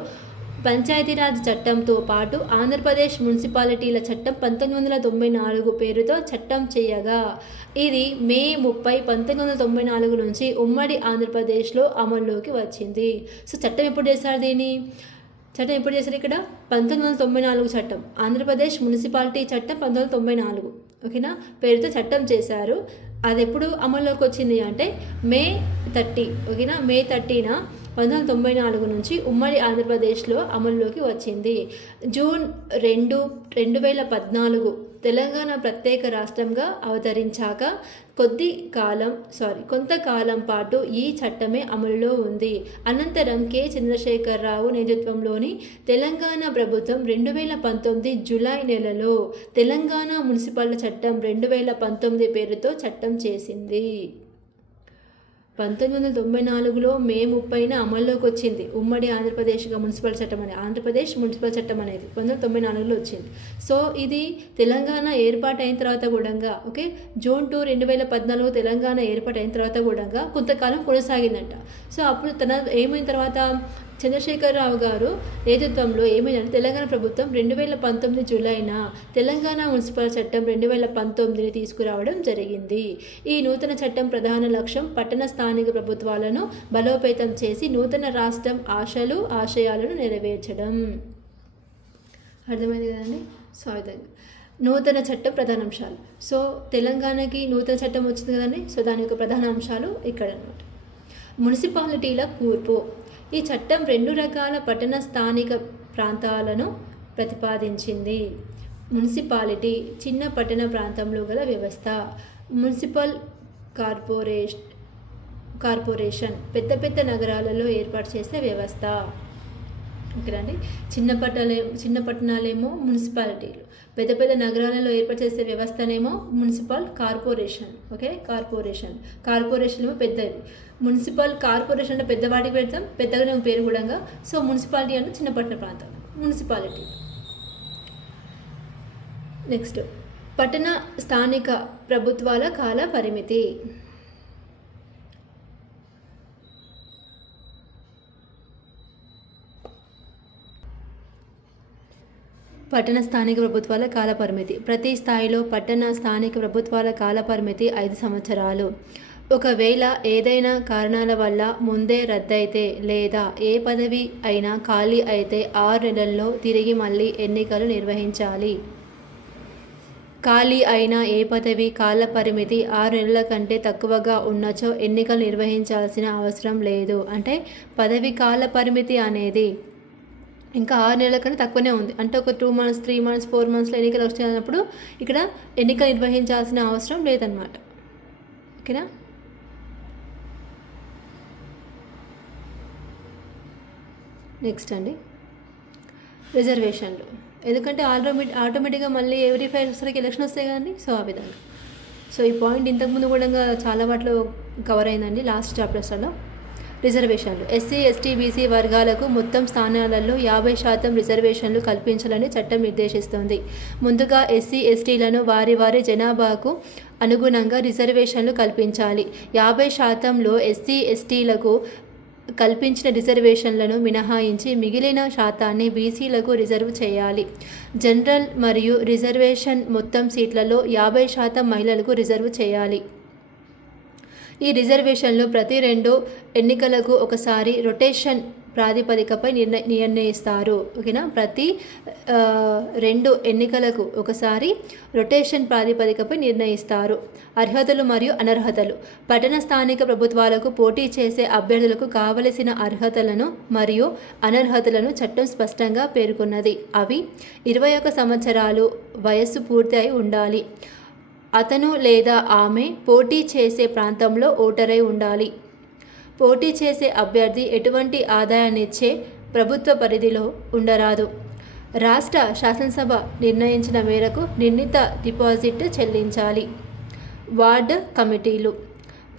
పంచాయతీరాజ్ చట్టంతో పాటు ఆంధ్రప్రదేశ్ మున్సిపాలిటీల చట్టం 1994 పేరుతో చట్టం చేయగా ఇది మే 30, 1994 నుంచి ఉమ్మడి ఆంధ్రప్రదేశ్లో అమల్లోకి వచ్చింది. సో చట్టం ఎప్పుడు చేశారు ఇక్కడ 1994 చట్టం, ఆంధ్రప్రదేశ్ మున్సిపాలిటీ చట్టం 1994 ఓకేనా పేరుతో చట్టం చేశారు. అది ఎప్పుడు అమల్లోకి వచ్చింది అంటే మే 30 ఓకేనా మే 30న 1994 నుంచి ఉమ్మడి ఆంధ్రప్రదేశ్లో అమల్లోకి వచ్చింది. జూన్ 2, 2014 తెలంగాణ ప్రత్యేక రాష్ట్రంగా అవతరించాక కొంతకాలం పాటు ఈ చట్టమే అమలులో ఉంది. అనంతరం కె చంద్రశేఖరరావు నేతృత్వంలోని తెలంగాణ ప్రభుత్వం 2019 జూలై నెలలో తెలంగాణ మున్సిపల్ చట్టం 2019 పేరుతో చట్టం చేసింది. 1994లో మే 30న అమల్లోకి వచ్చింది ఉమ్మడి ఆంధ్రప్రదేశ్గా మున్సిపల్ చట్టం అనేది. ఆంధ్రప్రదేశ్ మున్సిపల్ చట్టం అనేది 1994లో వచ్చింది. సో ఇది తెలంగాణ ఏర్పాటైన తర్వాత కూడా ఓకే జూన్ 2, 2014 తెలంగాణ ఏర్పాటైన తర్వాత కూడా కొంతకాలం కొనసాగిందంట. సో అప్పుడు ఏమైన తర్వాత చంద్రశేఖరరావు గారు నేతృత్వంలో ఏమైందంటే తెలంగాణ ప్రభుత్వం 2019 జూలైన తెలంగాణ మున్సిపల్ చట్టం 2019ని తీసుకురావడం జరిగింది. ఈ నూతన చట్టం ప్రధాన లక్ష్యం పట్టణ స్థానిక ప్రభుత్వాలను బలోపేతం చేసి నూతన రాష్ట్రం ఆశయాలను నెరవేర్చడం. అర్థమైంది కదండి. సో విధంగా నూతన చట్టం ప్రధాన అంశాలు. సో తెలంగాణకి నూతన చట్టం వచ్చింది కదండి. సో దాని యొక్క ప్రధాన అంశాలు ఇక్కడ అన్నమాట. మున్సిపాలిటీల కూర్పు. ఈ చట్టం 2 రకాల పట్టణ స్థానిక ప్రాంతాలను ప్రతిపాదించింది. మున్సిపాలిటీ చిన్న పట్టణ ప్రాంతంలో గల వ్యవస్థ. మున్సిపల్ కార్పొరేషన్ పెద్ద నగరాలలో ఏర్పాటు చేసే వ్యవస్థ. ఓకేనండి. చిన్న పట్టణాలేమో మున్సిపాలిటీలు, పెద్ద నగరాలలో ఏర్పాటు చేసే వ్యవస్థనేమో మున్సిపల్ కార్పొరేషన్. ఓకే కార్పొరేషన్ ఏమో పెద్దవి. మున్సిపల్ కార్పొరేషన్ అంటే పెద్దవాటికి పెడతాం, పెద్దగానే పేరు కూడా. సో మున్సిపాలిటీ అంటే చిన్నపట్టణ ప్రాంతం మున్సిపాలిటీ. నెక్స్ట్ పట్టణ స్థానిక ప్రభుత్వాల కాల పరిమితి. పట్టణ స్థానిక ప్రభుత్వాల కాలపరిమితి. ప్రతి స్థాయిలో పట్టణ స్థానిక ప్రభుత్వాల కాలపరిమితి 5 సంవత్సరాలు. ఒకవేళ ఏదైనా కారణాల వల్ల ముందే రద్దయితే లేదా ఏ పదవి అయినా ఖాళీ అయితే 6 నెలల్లో తిరిగి మళ్ళీ ఎన్నికలు నిర్వహించాలి. ఖాళీ అయిన ఏ పదవి కాల పరిమితి 6 నెలల కంటే తక్కువగా ఉన్నచో ఎన్నికలు నిర్వహించాల్సిన అవసరం లేదు. అంటే పదవి కాల పరిమితి అనేది ఇంకా 6 నెలల కంటే తక్కువనే ఉంది. అంటే ఒక 2 months 3 months 4 monthsలో ఎన్నికలు వచ్చినప్పుడు ఇక్కడ ఎన్నికలు నిర్వహించాల్సిన అవసరం లేదన్నమాట. ఓకేనా. నెక్స్ట్ అండి రిజర్వేషన్లు. ఎందుకంటే ఆటోమేటిక్గా మళ్ళీ ఎవ్రీ 5 yearsకి ఎలక్షన్ వస్తాయి కదండి. సో ఆ విధంగా. సో ఈ పాయింట్ ఇంతకుముందు కూడా చాలా వాటిలో కవర్ అయిందండి లాస్ట్ చాప్టర్స్లో. రిజర్వేషన్లు. ఎస్సీ ఎస్టీ బీసీ వర్గాలకు మొత్తం స్థానాలలో 50% రిజర్వేషన్లు కల్పించాలని చట్టం నిర్దేశిస్తుంది. ముందుగా ఎస్సీ ఎస్టీలను వారి జనాభాకు అనుగుణంగా రిజర్వేషన్లు కల్పించాలి. 50%లో ఎస్సీ ఎస్టీలకు కల్పించిన రిజర్వేషన్లను మినహాయించి మిగిలిన శాతాన్ని బీసీలకు రిజర్వ్ చేయాలి. జనరల్ మరియు రిజర్వేషన్ మొత్తం సీట్లలో 50% మహిళలకు రిజర్వ్ చేయాలి. ఈ రిజర్వేషన్లు ప్రతి 2 ఎన్నికలకు ఒకసారి రొటేషన్ ప్రాతిపదికపై నిర్ణయిస్తారు. ఓకేనా, ప్రతి 2 ఎన్నికలకు ఒకసారి రొటేషన్ ప్రాతిపదికపై నిర్ణయిస్తారు. అర్హతలు మరియు అనర్హతలు. పట్టణ స్థానిక ప్రభుత్వాలకు పోటీ చేసే అభ్యర్థులకు కావలసిన అర్హతలను మరియు అనర్హతలను చట్టం స్పష్టంగా పేర్కొన్నది. అవి 21 సంవత్సరాలు వయస్సు పూర్తి అయి ఉండాలి. అతను లేదా ఆమె పోటీ చేసే ప్రాంతంలో ఓటరై ఉండాలి. పోటీ చేసే అభ్యర్థి ఎటువంటి ఆదాయాన్నిచ్చే ప్రభుత్వ పరిధిలో ఉండరాదు. రాష్ట్ర శాసనసభ నిర్ణయించిన మేరకు నిర్ణీత డిపాజిట్ చెల్లించాలి. వార్డు కమిటీలు.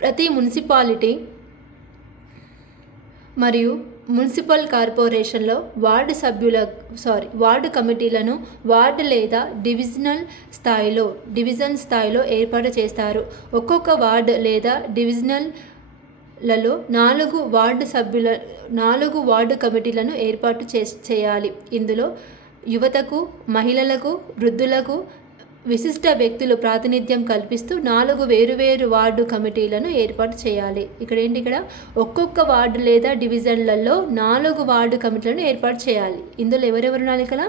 ప్రతి మున్సిపాలిటీ మరియు మున్సిపల్ కార్పొరేషన్లో వార్డు కమిటీలను వార్డు లేదా డివిజన్ స్థాయిలో ఏర్పాటు చేస్తారు. ఒక్కొక్క వార్డు లేదా డివిజన్లలో 4 వార్డు కమిటీలను ఏర్పాటు చేయాలి. ఇందులో యువతకు, మహిళలకు, వృద్ధులకు, విశిష్ట వ్యక్తులు ప్రాతినిధ్యం కల్పిస్తూ 4 వేరువేరు వార్డు కమిటీలను ఏర్పాటు చేయాలి. ఇక్కడ ఒక్కొక్క వార్డు లేదా డివిజన్లలో 4 వార్డు కమిటీలను ఏర్పాటు చేయాలి. ఇందులో ఎవరెవరు ఉన్నారు? ఇక్కడ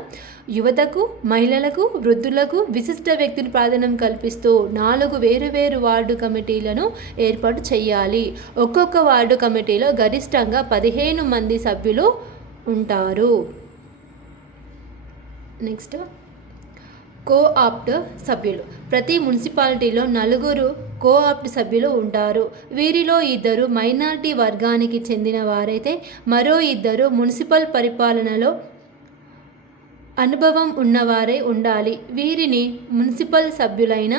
యువతకు, మహిళలకు, వృద్ధులకు, విశిష్ట వ్యక్తులు ప్రాధాన్యం కల్పిస్తూ 4 వేరువేరు వార్డు కమిటీలను ఏర్పాటు చేయాలి. ఒక్కొక్క వార్డు కమిటీలో గరిష్టంగా 15 మంది సభ్యులు ఉంటారు. నెక్స్ట్, కోఆప్ట్ సభ్యులు. ప్రతి మున్సిపాలిటీలో 4 కోఆప్ట్ సభ్యులు ఉంటారు. వీరిలో 2 మైనారిటీ వర్గానికి చెందిన వారైతే మరో 2 మున్సిపల్ పరిపాలనలో అనుభవం ఉన్నవారై ఉండాలి. వీరిని మున్సిపల్ సభ్యులైన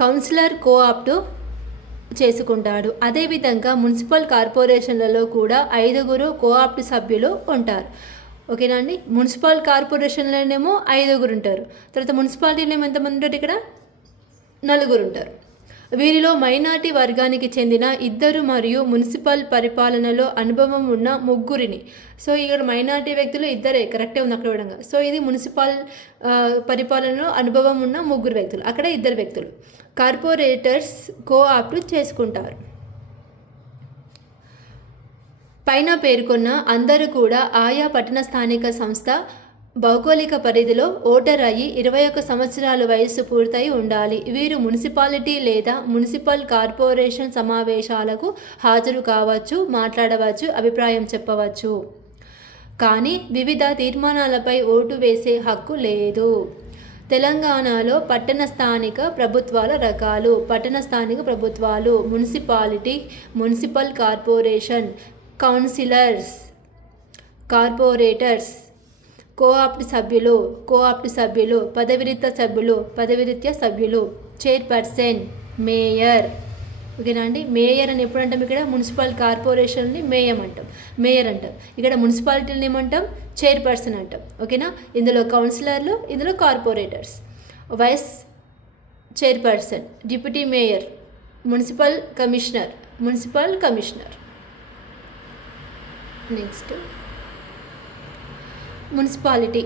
కౌన్సిలర్ కోఆప్ట్ చేసుకుంటాడు. అదేవిధంగా మున్సిపల్ కార్పొరేషన్లలో కూడా 5 కోఆప్ట్ సభ్యులు ఉంటారు. ఓకేనా అండి. మున్సిపల్ కార్పొరేషన్లోనేమో 5 ఉంటారు. తర్వాత మున్సిపాలిటీలో ఎంతమంది ఉంటారు? ఇక్కడ 4 ఉంటారు. వీరిలో మైనార్టీ వర్గానికి చెందిన 2 మరియు మున్సిపల్ పరిపాలనలో అనుభవం ఉన్న 3. సో ఇక్కడ మైనార్టీ వ్యక్తులు 2 కరెక్టే ఉంది అక్కడ విధంగా. సో ఇది మున్సిపల్ పరిపాలనలో అనుభవం ఉన్న 3 వ్యక్తులు, అక్కడ 2 వ్యక్తులు. కార్పొరేటర్స్ కోఆప్ట్ చేసుకుంటారు. పైన పేర్కొన్న అందరూ కూడా ఆయా పట్టణ స్థానిక సంస్థ భౌగోళిక పరిధిలో ఓటర్ అయ్యి 21 సంవత్సరాల వయస్సు పూర్తయి ఉండాలి. వీరు మున్సిపాలిటీ లేదా మున్సిపల్ కార్పొరేషన్ సమావేశాలకు హాజరు కావచ్చు, మాట్లాడవచ్చు, అభిప్రాయం చెప్పవచ్చు. కానీ వివిధ తీర్మానాలపై ఓటు వేసే హక్కు లేదు. తెలంగాణలో పట్టణ స్థానిక ప్రభుత్వాల రకాలు. పట్టణ స్థానిక ప్రభుత్వాలు: municipality, municipal corporation, councillors, corporators, co-opt సభ్యులు, పదవిరీత్యా సభ్యులు, చైర్పర్సన్, మేయర్. ఓకేనా అండి. మేయర్ అని ఎప్పుడు అంటాం? ఇక్కడ మున్సిపల్ కార్పొరేషన్ని మేయర్ అంటాం. ఇక్కడ మున్సిపాలిటీని ఏమంటాం? చైర్పర్సన్ అంటాం. ఓకేనా. ఇందులో కౌన్సిలర్లు, ఇందులో corporators, vice chairperson, deputy mayor, municipal commissioner. Next, municipality.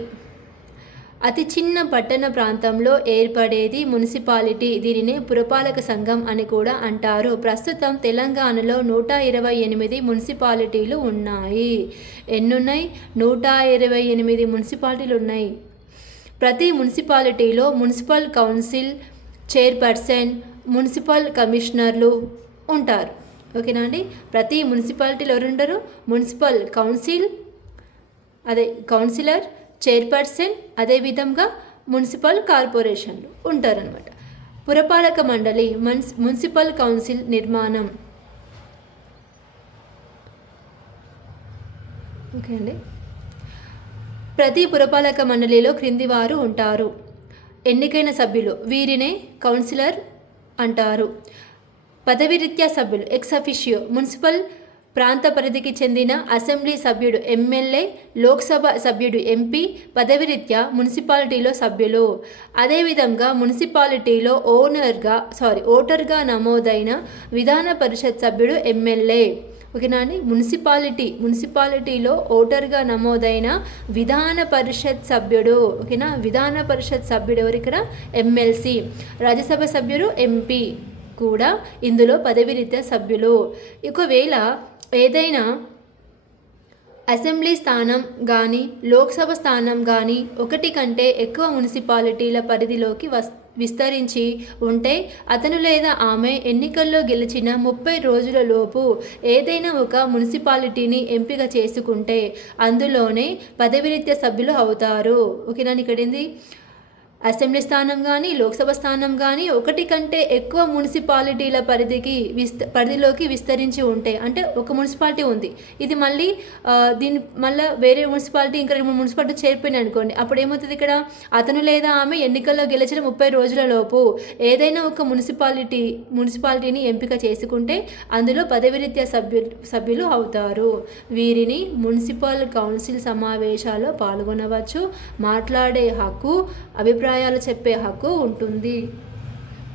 అతి చిన్న పట్టణ ప్రాంతంలో ఏర్పడేది మున్సిపాలిటీ. దీనినే పురపాలక సంఘం అని కూడా అంటారు. ప్రస్తుతం తెలంగాణలో 128 మున్సిపాలిటీలు ఉన్నాయి. ఎన్నున్నాయి? 128 మున్సిపాలిటీలు ఉన్నాయి. ప్రతి మున్సిపాలిటీలో మున్సిపల్ కౌన్సిల్, చైర్పర్సన్, మున్సిపల్ కమిషనర్లు ఉంటారు. ఓకేనా అండి. ప్రతి మున్సిపాలిటీలో ఎవరు ఉంటారు? మున్సిపల్ కౌన్సిలర్, చైర్పర్సన్, అదేవిధంగా మున్సిపల్ కార్పొరేషన్లు ఉంటారనమాట. పురపాలక మండలి, మున్సిపల్ కౌన్సిల్ నిర్మాణం. ఓకే అండి. ప్రతి పురపాలక మండలిలో క్రింది వారు ఉంటారు: ఎన్నికైన సభ్యులు, వీరినే కౌన్సిలర్ అంటారు. పదవిరీత్యా సభ్యులు, ఎక్స్ అఫిషియో, మున్సిపల్ ప్రాంత పరిధికి చెందిన అసెంబ్లీ సభ్యుడు, ఎమ్మెల్యే, లోక్సభ సభ్యుడు, ఎంపీ పదవిరీత్యా మున్సిపాలిటీలో సభ్యులు. అదేవిధంగా మున్సిపాలిటీలో ఓటర్గా నమోదైన విధాన పరిషత్ సభ్యుడు, ఎమ్మెల్యే. ఓకేనా అండి. మున్సిపాలిటీలో ఓటర్గా నమోదైన విధాన పరిషత్ సభ్యుడు, ఓకేనా. విధాన పరిషత్ సభ్యుడు ఎవరు ఇక్కడ? ఎమ్మెల్సీ. రాజ్యసభ సభ్యుడు ఎంపీ కూడా ఇందులో పదవిరీత్యా సభ్యులు. ఒకవేళ ఏదైనా అసెంబ్లీ స్థానం కానీ లోక్సభ స్థానం కానీ ఒకటి కంటే ఎక్కువ మున్సిపాలిటీల పరిధిలోకి విస్తరించి ఉంటే అతను లేదా ఆమె ఎన్నికల్లో గెలిచిన 30 రోజుల లోపు ఏదైనా ఒక మున్సిపాలిటీని ఎంపిక చేసుకుంటే అందులోనే పదవిరీత్యా సభ్యులు అవుతారు. ఓకేనా. ఇక్కడ ఏంది? అసెంబ్లీ స్థానం కానీ లోక్సభ స్థానం కానీ ఒకటి కంటే ఎక్కువ మున్సిపాలిటీల పరిధిలోకి విస్తరించి ఉంటే, అంటే ఒక మున్సిపాలిటీ ఉంది, ఇది మళ్ళీ దీని మళ్ళీ వేరే మున్సిపాలిటీ ఇంకా 2 మున్సిపాలిటీ చేరిపోయినాయి అనుకోండి, అప్పుడు ఏమవుతుంది? ఇక్కడ అతను లేదా ఆమె ఎన్నికల్లో గెలిచిన 30 రోజుల లోపు ఏదైనా ఒక మున్సిపాలిటీని ఎంపిక చేసుకుంటే అందులో పదవిరీత్యా సభ్యులు అవుతారు. వీరిని మున్సిపల్ కౌన్సిల్ సమావేశాల్లో పాల్గొనవచ్చు, మాట్లాడే హక్కు, అభిప్రాయాలు చెప్పే హక్కు ఉంటుంది.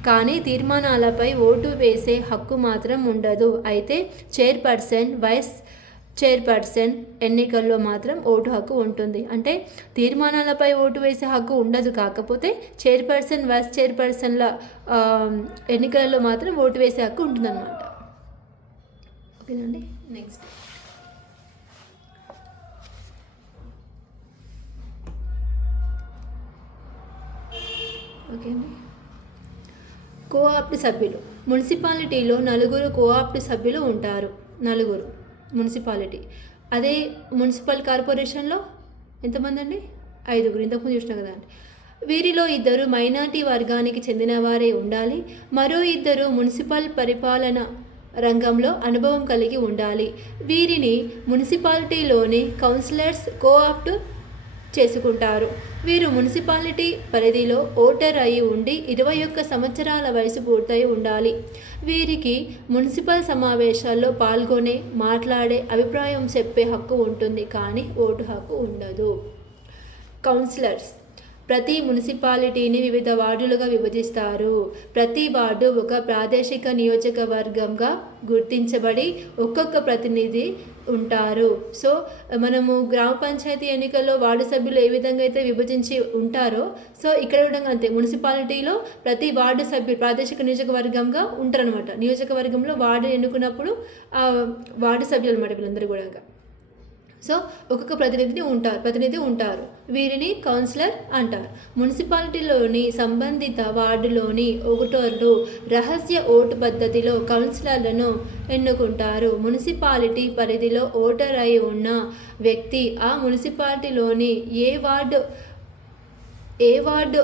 కానీ తీర్మానాలపై ఓటు వేసే హక్కు మాత్రం ఉండదు. అయితే చైర్పర్సన్, వైస్ చైర్పర్సన్ ఎన్నికల్లో మాత్రం ఓటు హక్కు ఉంటుంది. అంటే తీర్మానాలపై ఓటు వేసే హక్కు ఉండదు, కాకపోతే చైర్పర్సన్, వైస్ చైర్పర్సన్ల ఎన్నికలలో మాత్రం ఓటు వేసే హక్కు ఉంటుందన్నమాట. ఓకేనండి. నెక్స్ట్ ఓకే అండి. కోఆప్ట్ సభ్యులు. మున్సిపాలిటీలో 4 కోఆప్ట్ సభ్యులు ఉంటారు. 4 మున్సిపాలిటీ. అదే మున్సిపల్ కార్పొరేషన్లో ఎంతమంది అండి? 5. ఇంతకుముందు చూసినా కదా అండి. వీరిలో 2 మైనార్టీ వర్గానికి చెందిన వారే ఉండాలి. మరో 2 మున్సిపల్ పరిపాలన రంగంలో అనుభవం కలిగి ఉండాలి. వీరిని మున్సిపాలిటీలోని కౌన్సిలర్స్ కోఆప్ట్ చేసుకుంటారు. వీరు మున్సిపాలిటీ పరిధిలో ఓటర్ అయి ఉండి 21 సంవత్సరాల వయసు పూర్తయి ఉండాలి. వీరికి మున్సిపల్ సమావేశాల్లో పాల్గొనే, మాట్లాడే, అభిప్రాయం చెప్పే హక్కు ఉంటుంది, కానీ ఓటు హక్కు ఉండదు. కౌన్సిలర్స్. ప్రతి మున్సిపాలిటీని వివిధ వార్డులుగా విభజిస్తారు. ప్రతి వార్డు ఒక ప్రాదేశిక నియోజకవర్గంగా గుర్తించబడి ఒక్కొక్క ప్రతినిధి ఉంటారు. సో మనము గ్రామ పంచాయతీ ఎన్నికల్లో వార్డు సభ్యులు ఏ విధంగా అయితే విభజించి ఉంటారో, సో ఇక్కడ కూడా అంతే. మున్సిపాలిటీలో ప్రతి వార్డు సభ్యులు ప్రాదేశిక నియోజకవర్గంగా ఉంటారనమాట. నియోజకవర్గంలో వార్డు ఎన్నుకున్నప్పుడు వార్డు సభ్యులు అనమాట వీళ్ళందరూ కూడా. సో ఒక్కొక్క ప్రతినిధి ఉంటారు. వీరిని కౌన్సిలర్ అంటారు. మున్సిపాలిటీలోని సంబంధిత వార్డులోని ఓటర్లు రహస్య ఓటు పద్ధతిలో కౌన్సిలర్లను ఎన్నుకుంటారు. మున్సిపాలిటీ పరిధిలో ఓటర్ అయి ఉన్న వ్యక్తి ఆ మున్సిపాలిటీలోని ఏ వార్డు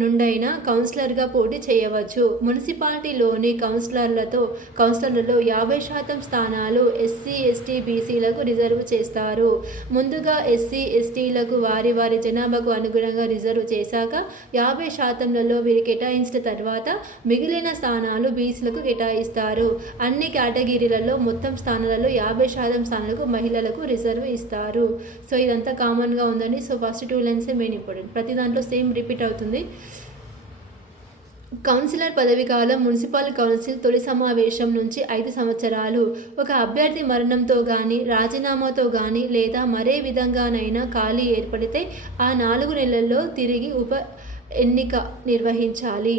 నుండైనా కౌన్సిలర్గా పోటీ చేయవచ్చు. మున్సిపాలిటీలోని కౌన్సిలర్లలో 50% స్థానాలు ఎస్సీ, ఎస్టీ, బీసీలకు రిజర్వ్ చేస్తారు. ముందుగా ఎస్సీ, ఎస్టీలకు వారి జనాభాకు అనుగుణంగా రిజర్వ్ చేశాక 50%లలో వీరు కేటాయించిన తర్వాత మిగిలిన స్థానాలు బీసీలకు కేటాయిస్తారు. అన్ని కేటగిరీలలో మొత్తం స్థానాలలో 50% స్థానాలకు మహిళలకు రిజర్వ్ ఇస్తారు. సో ఇదంతా కామన్గా ఉందండి. So first 2 lines main important. ప్రతి దాంట్లో సేమ్ రిపీట్ అవుతుంది. కౌన్సిలర్ పదవి కాలం. మున్సిపల్ కౌన్సిల్ తొలి సమావేశం నుంచి 5 సంవత్సరాలు. ఒక అభ్యర్థి మరణంతో కానీ, రాజీనామాతో కానీ లేదా మరే విధంగానైనా ఖాళీ ఏర్పడితే ఆ 4 నెలల్లో తిరిగి ఉప ఎన్నిక నిర్వహించాలి.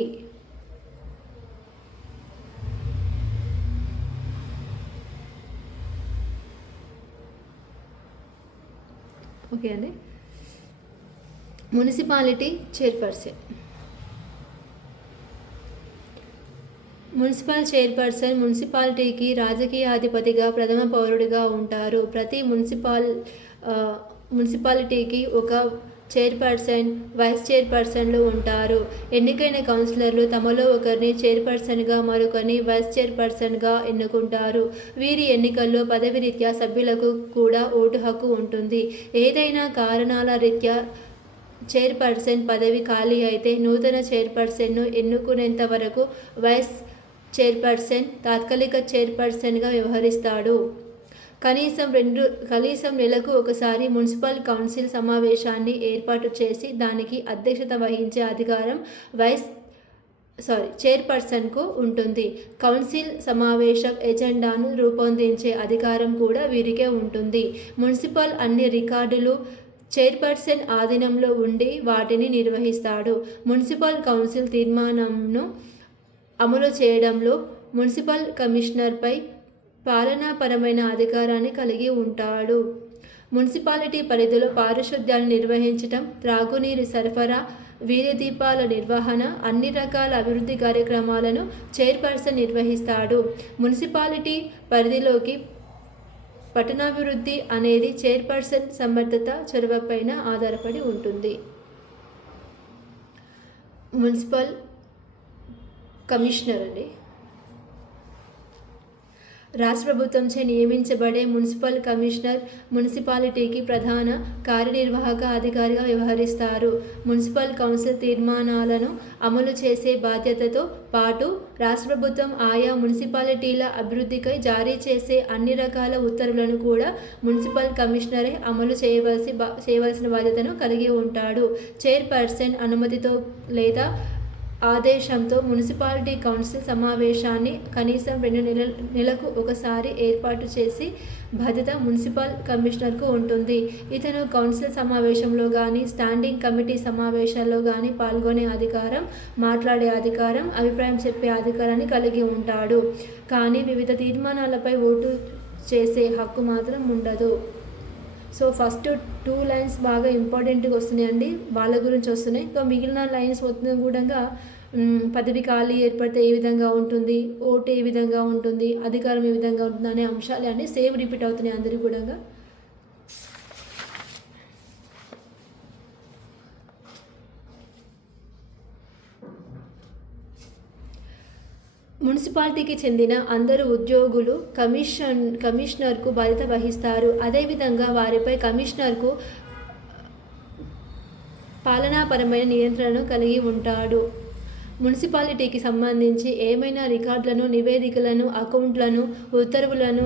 ఓకే అండి. Municipality chairperson. మున్సిపల్ చైర్పర్సన్ మున్సిపాలిటీకి రాజకీయాధిపతిగా ప్రథమ పౌరుడిగా ఉంటారు. ప్రతి మున్సిపాలిటీకి ఒక చైర్పర్సన్, వైస్ చైర్పర్సన్లు ఉంటారు. ఎన్నికైన కౌన్సిలర్లు తమలో ఒకరిని చైర్పర్సన్గా మరొకరిని వైస్ చైర్పర్సన్గా ఎన్నుకుంటారు. వీరి ఎన్నికల్లో పదవిరీత్యా సభ్యులకు కూడా ఓటు హక్కు ఉంటుంది. ఏదైనా కారణాల రీత్యా చైర్పర్సన్ పదవి ఖాళీ అయితే నూతన చైర్పర్సన్ను ఎన్నుకునేంత వరకు వైస్ చైర్పర్సన్ తాత్కాలిక చైర్పర్సన్గా వ్యవహరిస్తాడు. కనీసం నెలకు ఒకసారి మున్సిపల్ కౌన్సిల్ సమావేశాన్ని ఏర్పాటు చేసి దానికి అధ్యక్షత వహించే అధికారం వైస్ చైర్పర్సన్కు ఉంటుంది. కౌన్సిల్ సమావేశం ఎజెండాను రూపొందించే అధికారం కూడా వీరికే ఉంటుంది. మున్సిపల్ అన్ని రికార్డులు చైర్పర్సన్ ఆధీనంలో ఉండి వాటిని నిర్వహిస్తాడు. మున్సిపల్ కౌన్సిల్ తీర్మానంను అమలు చేయడంలో మున్సిపల్ కమిషనర్పై పాలనాపరమైన అధికారాన్ని కలిగి ఉంటాడు. మున్సిపాలిటీ పరిధిలో పారిశుద్ధ్యాన్ని నిర్వహించటం, త్రాగునీరు సరఫరా, వీధి దీపాల నిర్వహణ, అన్ని రకాల అభివృద్ధి కార్యక్రమాలను చైర్పర్సన్ నిర్వహిస్తాడు. మున్సిపాలిటీ పరిధిలోకి పట్టణాభివృద్ధి అనేది చైర్పర్సన్ సమర్థత, చొరవపైన ఆధారపడి ఉంటుంది. మున్సిపల్ కమిషనర్ అండి. రాష్ట్ర ప్రభుత్వంచే నియమించబడే మున్సిపల్ కమిషనర్ మున్సిపాలిటీకి ప్రధాన కార్యనిర్వాహక అధికారిగా వ్యవహరిస్తారు. మున్సిపల్ కౌన్సిల్ తీర్మానాలను అమలు చేసే బాధ్యతతో పాటు రాష్ట్ర ప్రభుత్వం ఆయా మున్సిపాలిటీల అభివృద్ధికై జారీ చేసే అన్ని రకాల ఉత్తర్వులను కూడా మున్సిపల్ కమిషనరే అమలు చేయవలసిన బాధ్యతను కలిగి ఉంటాడు. చైర్పర్సన్ అనుమతితో లేదా ఆదేశంతో మున్సిపాలిటీ కౌన్సిల్ సమావేశాన్ని కనీసం 2 నెలలకు ఒకసారి ఏర్పాటు చేసి బాధ్యత మున్సిపల్ కమిషనర్కు ఉంటుంది. ఇతను కౌన్సిల్ సమావేశంలో కానీ, స్టాండింగ్ కమిటీ సమావేశాల్లో కానీ పాల్గొనే అధికారం, మాట్లాడే అధికారం, అభిప్రాయం చెప్పే అధికారాన్ని కలిగి ఉంటాడు. కానీ వివిధ తీర్మానాలపై ఓటు చేసే హక్కు మాత్రం ఉండదు. సో ఫస్ట్ 2 లైన్స్ బాగా ఇంపార్టెంట్గా వస్తున్నాయండి, వాళ్ళ గురించి వస్తున్నాయి. సో మిగిలిన లైన్స్ వస్తున్న కూడా పదవి ఖాళీ ఏర్పడితే ఏ విధంగా ఉంటుంది, ఓటు ఏ విధంగా ఉంటుంది, అధికారం ఏ విధంగా ఉంటుంది అనే అంశాలు అన్నీ సేమ్ రిపీట్ అవుతున్నాయి అందరికీ కూడా. మున్సిపాలిటీకి చెందిన అందరు ఉద్యోగులు కమిషనర్కు బాధ్యత వహిస్తారు. అదేవిధంగా వారిపై కమిషనర్కు పాలనాపరమైన నియంత్రణను కలిగి ఉంటాడు. మున్సిపాలిటీకి సంబంధించి ఏమైనా రికార్డులను, నివేదికలను, అకౌంట్లను, ఉత్తర్వులను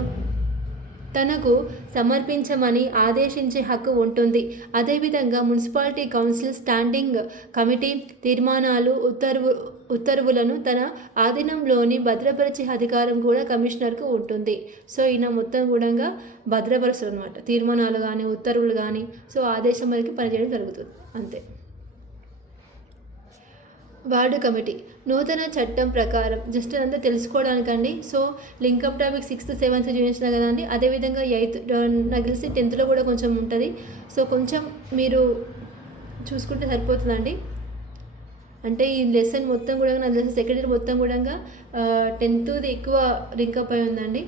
తనకు సమర్పించమని ఆదేశించే హక్కు ఉంటుంది. అదేవిధంగా మున్సిపాలిటీ కౌన్సిల్ స్టాండింగ్ కమిటీ తీర్మానాలు, ఉత్తర్వులను తన ఆధీనంలోని భద్రపరిచే అధికారం కూడా కమిషనర్కు ఉంటుంది. సో ఈయన మొత్తం కూడా భద్రపరుస్తారు అనమాట. తీర్మానాలు కానీ, ఉత్తర్వులు కానీ, సో ఆదేశం వరకు పనిచేయడం జరుగుతుంది అంతే. వార్డు కమిటీ నూతన చట్టం ప్రకారం జస్ట్ అంతా తెలుసుకోవడానికండి. So link up topic 6th 7th చూపించిన కదండి, అదేవిధంగా 8th నాకు తెలిసి 10th కూడా కొంచెం ఉంటుంది. సో కొంచెం మీరు చూసుకుంటే సరిపోతుందండి. అంటే ఈ లెసన్ మొత్తం కూడా నాకు తెలిసి సెకండరీ మొత్తం కూడా 10th ఎక్కువ లింకప్ అయి ఉందండి.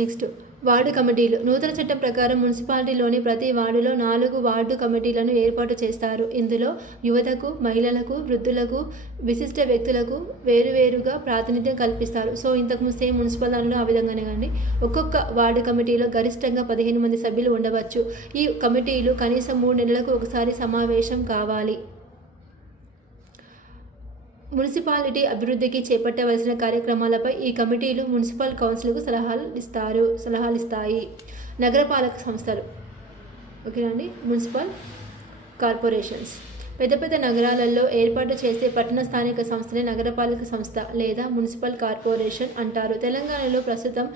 నెక్స్ట్ వార్డు కమిటీలు. నూతన చట్టం ప్రకారం మున్సిపాలిటీలోని ప్రతి వార్డులో 4 వార్డు కమిటీలను ఏర్పాటు చేస్తారు. ఇందులో యువతకు, మహిళలకు, వృద్ధులకు, విశిష్ట వ్యక్తులకు వేరువేరుగా ప్రాతినిధ్యం కల్పిస్తారు. సో ఇంతకుముందు సేమ్ మున్సిపల్ దానిలో ఆ విధంగానే కానీ ఒక్కొక్క వార్డు కమిటీలో గరిష్టంగా 15 మంది సభ్యులు ఉండవచ్చు. ఈ కమిటీలు కనీసం 3 నెలలకు ఒకసారి సమావేశం కావాలి. మున్సిపాలిటీ అభివృద్ధికి చేపట్టవలసిన కార్యక్రమాలపై ఈ కమిటీలు మున్సిపల్ కౌన్సిల్కు సలహాలు ఇస్తాయి. నగరపాలక సంస్థలు ఓకేనండి. మున్సిపల్ కార్పొరేషన్స్ పెద్ద పెద్ద నగరాలలో ఏర్పాటు చేసే పట్టణ స్థానిక సంస్థనే నగరపాలక సంస్థ లేదా మున్సిపల్ కార్పొరేషన్ అంటారు. తెలంగాణలో ప్రస్తుతం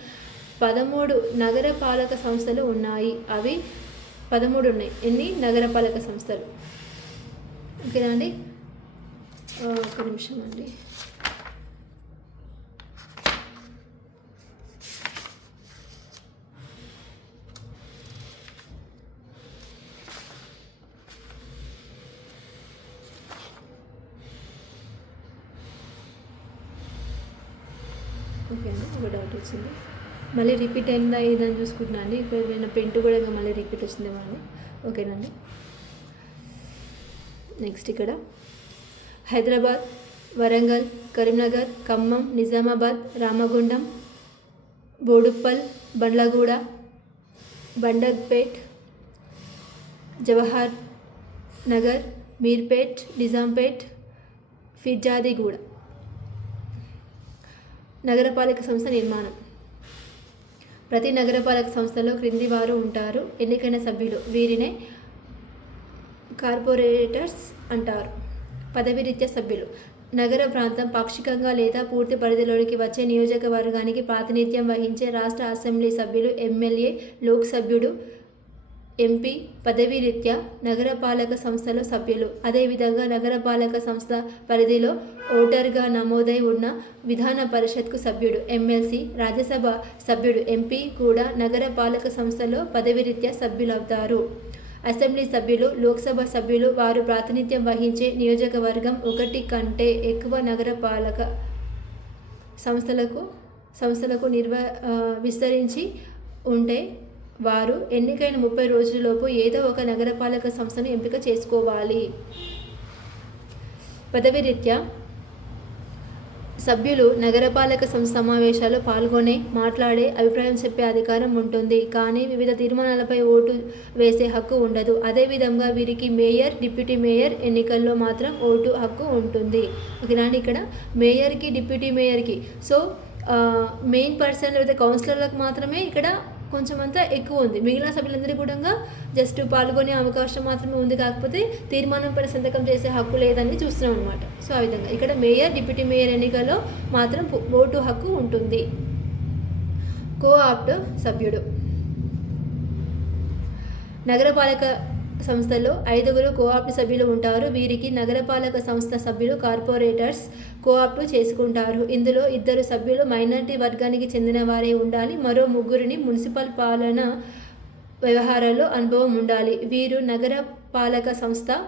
13 నగరపాలక సంస్థలు ఉన్నాయి. అవి 13 ఉన్నాయి. ఎన్ని నగరపాలక సంస్థలు? ఓకేనా అండి. ఒక నిమిషం అండి. ఓకే అండి, ఒక డౌట్ వచ్చింది, మళ్ళీ రిపీట్ అయిందా ఏదని చూసుకుంటున్నా అండి. ఇప్పుడు నేను పెంటు కూడా మళ్ళీ రిపీట్ వచ్చిందేమో అని. ఓకేనండి. నెక్స్ట్ ఇక్కడ హైదరాబాద్, వరంగల్, కరీంనగర్, ఖమ్మం, నిజామాబాద్, రామగుండం, బోడుప్పల్, బండ్లగూడ, బండగ్పేట్, జవహర్ నగర్, మీర్పేట్, నిజాంపేట్, ఫిర్జాదిగూడ. నగరపాలక సంస్థ నిర్మాణం. ప్రతి నగరపాలక సంస్థలో క్రింది వారు ఉంటారు. ఎన్నికైన సభ్యులు. వీరినే కార్పొరేటర్స్ అంటారు. పదవిరీత్యా సభ్యులు నగర ప్రాంతం పాక్షికంగా లేదా పూర్తి పరిధిలోనికి వచ్చే నియోజకవర్గానికి ప్రాతినిధ్యం వహించే రాష్ట్ర అసెంబ్లీ సభ్యులు, ఎమ్మెల్యే, లోక్ సభ్యుడు, ఎంపీ పదవీరీత్యా నగరపాలక సంస్థలో సభ్యులు. అదేవిధంగా నగరపాలక సంస్థ పరిధిలో ఓటర్గా నమోదై ఉన్న విధాన పరిషత్కు సభ్యుడు, ఎమ్మెల్సీ, రాజ్యసభ సభ్యుడు, ఎంపీ కూడా నగరపాలక సంస్థలో పదవీరీత్యా సభ్యులవుతారు. అసెంబ్లీ సభ్యులు, లోక్సభ సభ్యులు వారు ప్రాతినిధ్యం వహించే నియోజకవర్గం ఒకటి కంటే ఎక్కువ నగరపాలక సంస్థలకు విస్తరించి ఉంటే వారు ఎన్నికైన 30 రోజులలోపు ఏదో ఒక నగరపాలక సంస్థను ఎంపిక చేసుకోవాలి. పదవీరీత్యా సభ్యులు నగరపాలక సంస్థ సమావేశాల్లో పాల్గొనే, మాట్లాడే, అభిప్రాయం చెప్పే అధికారం ఉంటుంది. కానీ వివిధ తీర్మానాలపై ఓటు వేసే హక్కు ఉండదు. అదేవిధంగా వీరికి మేయర్, డిప్యూటీ మేయర్ ఎన్నికల్లో మాత్రం ఓటు హక్కు ఉంటుంది. ఓకేనా, ఇక్కడ మేయర్కి, డిప్యూటీ మేయర్కి, సో మెయిన్ పర్సన్ లేదా కౌన్సిలర్లకు మాత్రమే ఇక్కడ కొంచెం అంతా ఎక్కువ ఉంది. మిగిలిన సభ్యులందరికీ కూడా జస్ట్ పాల్గొనే అవకాశం మాత్రమే ఉంది. కాకపోతే తీర్మానంపై సంతకం చేసే హక్కు లేదని చూస్తున్నాం అనమాట. సో ఆ విధంగా ఇక్కడ మేయర్, డిప్యూటీ మేయర్ ఎన్నికల్లో మాత్రం ఓటు హక్కు ఉంటుంది. కోఆప్ట్ సభ్యుడు నగరపాలక సంస్థలో 5 కోఆప్ట్ సభ్యులు ఉంటారు. వీరికి నగరపాలక సంస్థ సభ్యులు, కార్పొరేటర్స్ కోఆప్ట్ చేసుకుంటారు. ఇందులో 2 సభ్యులు మైనారిటీ వర్గానికి చెందిన వారే ఉండాలి. మరో 3 మున్సిపల్ పాలన వ్యవహారాల్లో అనుభవం ఉండాలి. వీరు నగరపాలక సంస్థ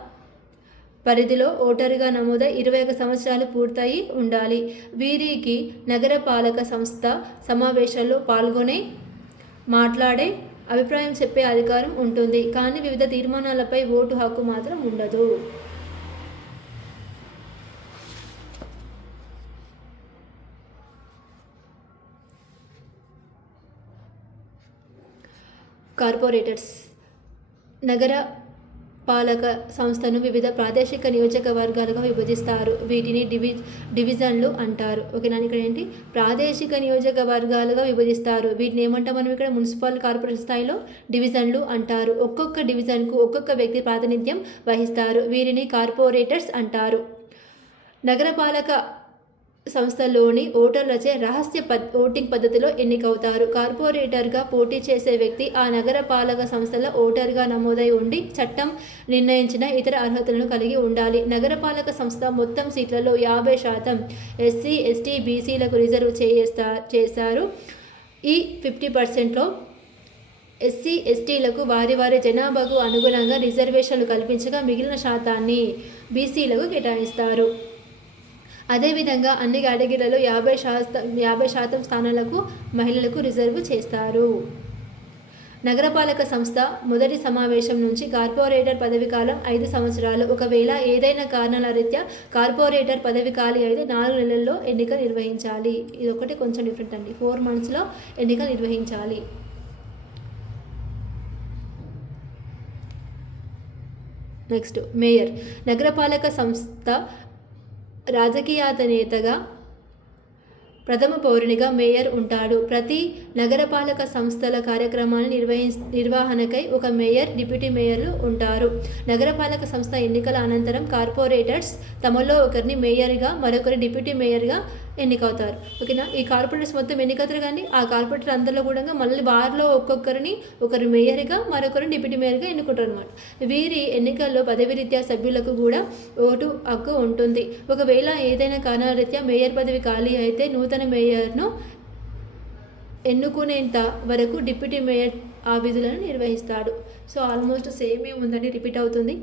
పరిధిలో ఓటరుగా నమోదై 21 సంవత్సరాలు పూర్తయి ఉండాలి. వీరికి నగరపాలక సంస్థ సమావేశాల్లో పాల్గొనే, మాట్లాడే, అభిప్రాయం చెప్పే అధికారం ఉంటుంది. కానీ వివిధ తీర్మానాలపై ఓటు హక్కు మాత్రం ఉండదు. కార్పొరేటర్స్ నగర పాలక సంస్థను వివిధ ప్రాదేశిక నియోజకవర్గాలుగా విభజిస్తారు. వీటిని డివిజన్లు అంటారు. ఓకేనా, ఇక్కడ ఏంటి ప్రాదేశిక నియోజకవర్గాలుగా విభజిస్తారు. వీటిని ఏమంటాం మనం ఇక్కడ మున్సిపల్ కార్పొరేషన్ స్థాయిలో డివిజన్లు అంటారు. ఒక్కొక్క డివిజన్కు ఒక్కొక్క వ్యక్తి ప్రాతినిధ్యం వహిస్తారు. వీరిని కార్పొరేటర్స్ అంటారు. నగరపాలక సంస్థలోని ఓటర్లచే రహస్య ఓటింగ్ పద్ధతిలో ఎన్నికవుతారు. కార్పొరేటర్గా పోటీ చేసే వ్యక్తి ఆ నగర పాలక సంస్థలో ఓటర్గా నమోదై ఉండి చట్టం నిర్ణయించిన ఇతర అర్హతలను కలిగి ఉండాలి. నగరపాలక సంస్థ మొత్తం సీట్లలో 50% ఎస్సీ, ఎస్టీ, బీసీలకు రిజర్వ్ చేశారు. ఈ 50%లో ఎస్సీ, ఎస్టీలకు వారి వారి జనాభాకు అనుగుణంగా రిజర్వేషన్లు కల్పించగా మిగిలిన శాతాన్ని బీసీలకు కేటాయిస్తారు. అదేవిధంగా అన్ని కేటగిరీలలో 50% స్థానాలకు మహిళలకు రిజర్వ్ చేస్తారు. నగరపాలక సంస్థ మొదటి సమావేశం నుంచి కార్పొరేటర్ పదవి కాలం 5 సంవత్సరాలు. ఒకవేళ ఏదైనా కారణాల రీత్యా కార్పొరేటర్ పదవి ఖాళీ అయితే 4 నెలల్లో ఎన్నిక నిర్వహించాలి. ఇది ఒకటి కొంచెం డిఫరెంట్ అండి. 4 monthsలో ఎన్నిక నిర్వహించాలి. నెక్స్ట్ మేయర్ నగరపాలక సంస్థ రాజకీయాతనేతగా ప్రథమ పౌరునిగా మేయర్ ఉంటాడు. ప్రతి నగరపాలక సంస్థల కార్యక్రమాన్ని నిర్వహణకై ఒక మేయర్, డిప్యూటీ మేయర్లు ఉంటారు. నగరపాలక సంస్థ ఎన్నికల అనంతరం కార్పొరేటర్స్ తమలో ఒకరిని మేయర్గా, మరొకరి డిప్యూటీ మేయర్గా ఎన్నికవుతారు. ఓకేనా, ఈ కార్పొరేటర్స్ మొత్తం ఎన్నికవుతారు. కానీ ఆ కార్పొరేటర్ అందరిలో కూడా మళ్ళీ వారిలో ఒక్కొక్కరిని ఒకరు మేయర్గా, మరొకరిని డిప్యూటీ మేయర్గా ఎన్నుకుంటారు అనమాట. వీరి ఎన్నికల్లో పదవిరీత్యా సభ్యులకు కూడా ఓటు హక్కు ఉంటుంది. ఒకవేళ ఏదైనా కారణాల రీత్యా మేయర్ పదవి ఖాళీ అయితే నూతన మేయర్ను ఎన్నుకునేంత వరకు డిప్యూటీ మేయర్ ఆ విధులను నిర్వహిస్తాడు. సో ఆల్మోస్ట్ సేమే ఉందని రిపీట్ అవుతుంది.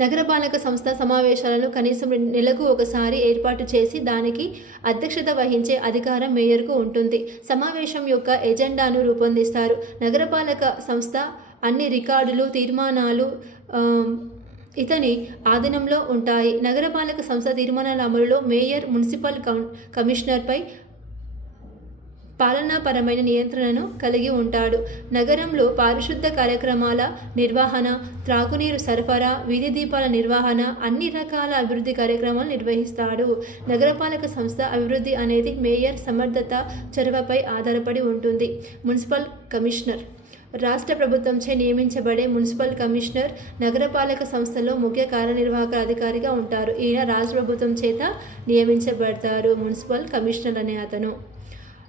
నగరపాలక సంస్థ సమావేశాలను కనీసం నెలకు ఒకసారి ఏర్పాటు చేసి దానికి అధ్యక్షత వహించే అధికారం మేయర్కు ఉంటుంది. సమావేశం యొక్క ఎజెండాను రూపొందిస్తారు. నగరపాలక సంస్థ అన్ని రికార్డులు, తీర్మానాలు ఇతని ఆధీనంలో ఉంటాయి. నగరపాలక సంస్థ తీర్మానాల అమలులో మేయర్ మున్సిపల్ కమిషనర్పై పాలనాపరమైన నియంత్రణను కలిగి ఉంటాడు. నగరంలో పారిశుద్ధ కార్యక్రమాల నిర్వహణ, త్రాగునీరు సరఫరా, వీధి దీపాల నిర్వహణ, అన్ని రకాల అభివృద్ధి కార్యక్రమాలు నిర్వహిస్తాడు. నగరపాలక సంస్థ అభివృద్ధి అనేది మేయర్ సమర్థత, చొరవపై ఆధారపడి ఉంటుంది. మున్సిపల్ కమిషనర్ రాష్ట్ర ప్రభుత్వంచే నియమించబడే మున్సిపల్ కమిషనర్ నగరపాలక సంస్థలో ముఖ్య కార్యనిర్వాహక అధికారిగా ఉంటారు. ఈయన రాష్ట్ర ప్రభుత్వం చేత నియమించబడతారు. మున్సిపల్ కమిషనర్ అనే అతను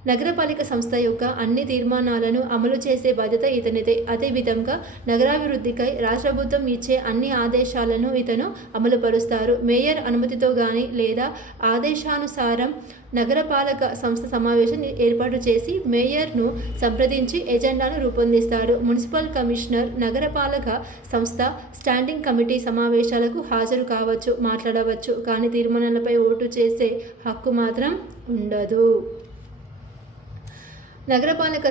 నగరపాలిక సంస్థ యొక్క అన్ని తీర్మానాలను అమలు చేసే బాధ్యత ఇతనిదే. అదేవిధంగా నగరాభివృద్ధికై రాష్ట్ర ప్రభుత్వం ఇచ్చే అన్ని ఆదేశాలను ఇతను అమలుపరుస్తారు. మేయర్ అనుమతితో కానీ లేదా ఆదేశానుసారం నగరపాలక సంస్థ సమావేశం ఏర్పాటు చేసి మేయర్ను సంప్రదించి ఎజెండాను రూపొందిస్తాడు. మున్సిపల్ కమిషనర్ నగరపాలక సంస్థ స్టాండింగ్ కమిటీ సమావేశాలకు హాజరు కావచ్చు, మాట్లాడవచ్చు, కానీ తీర్మానాలపై ఓటు చేసే హక్కు మాత్రం ఉండదు. నగరపాలక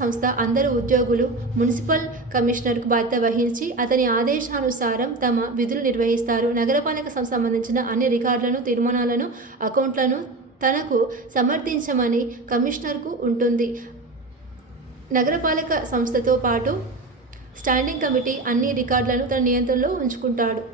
సంస్థ అందరు ఉద్యోగులు మున్సిపల్ కమిషనర్కు బాధ్యత వహించి అతని ఆదేశానుసారం తమ విధులు నిర్వహిస్తారు. నగరపాలక సంస్థ సంబంధించిన అన్ని రికార్డులను, తీర్మానాలను, అకౌంట్లను తనకు సమర్థించమని కమిషనర్కు ఉంటుంది. నగరపాలక సంస్థతో పాటు స్టాండింగ్ కమిటీ అన్ని రికార్డులను తన నియంత్రణలో ఉంచుకుంటాడు.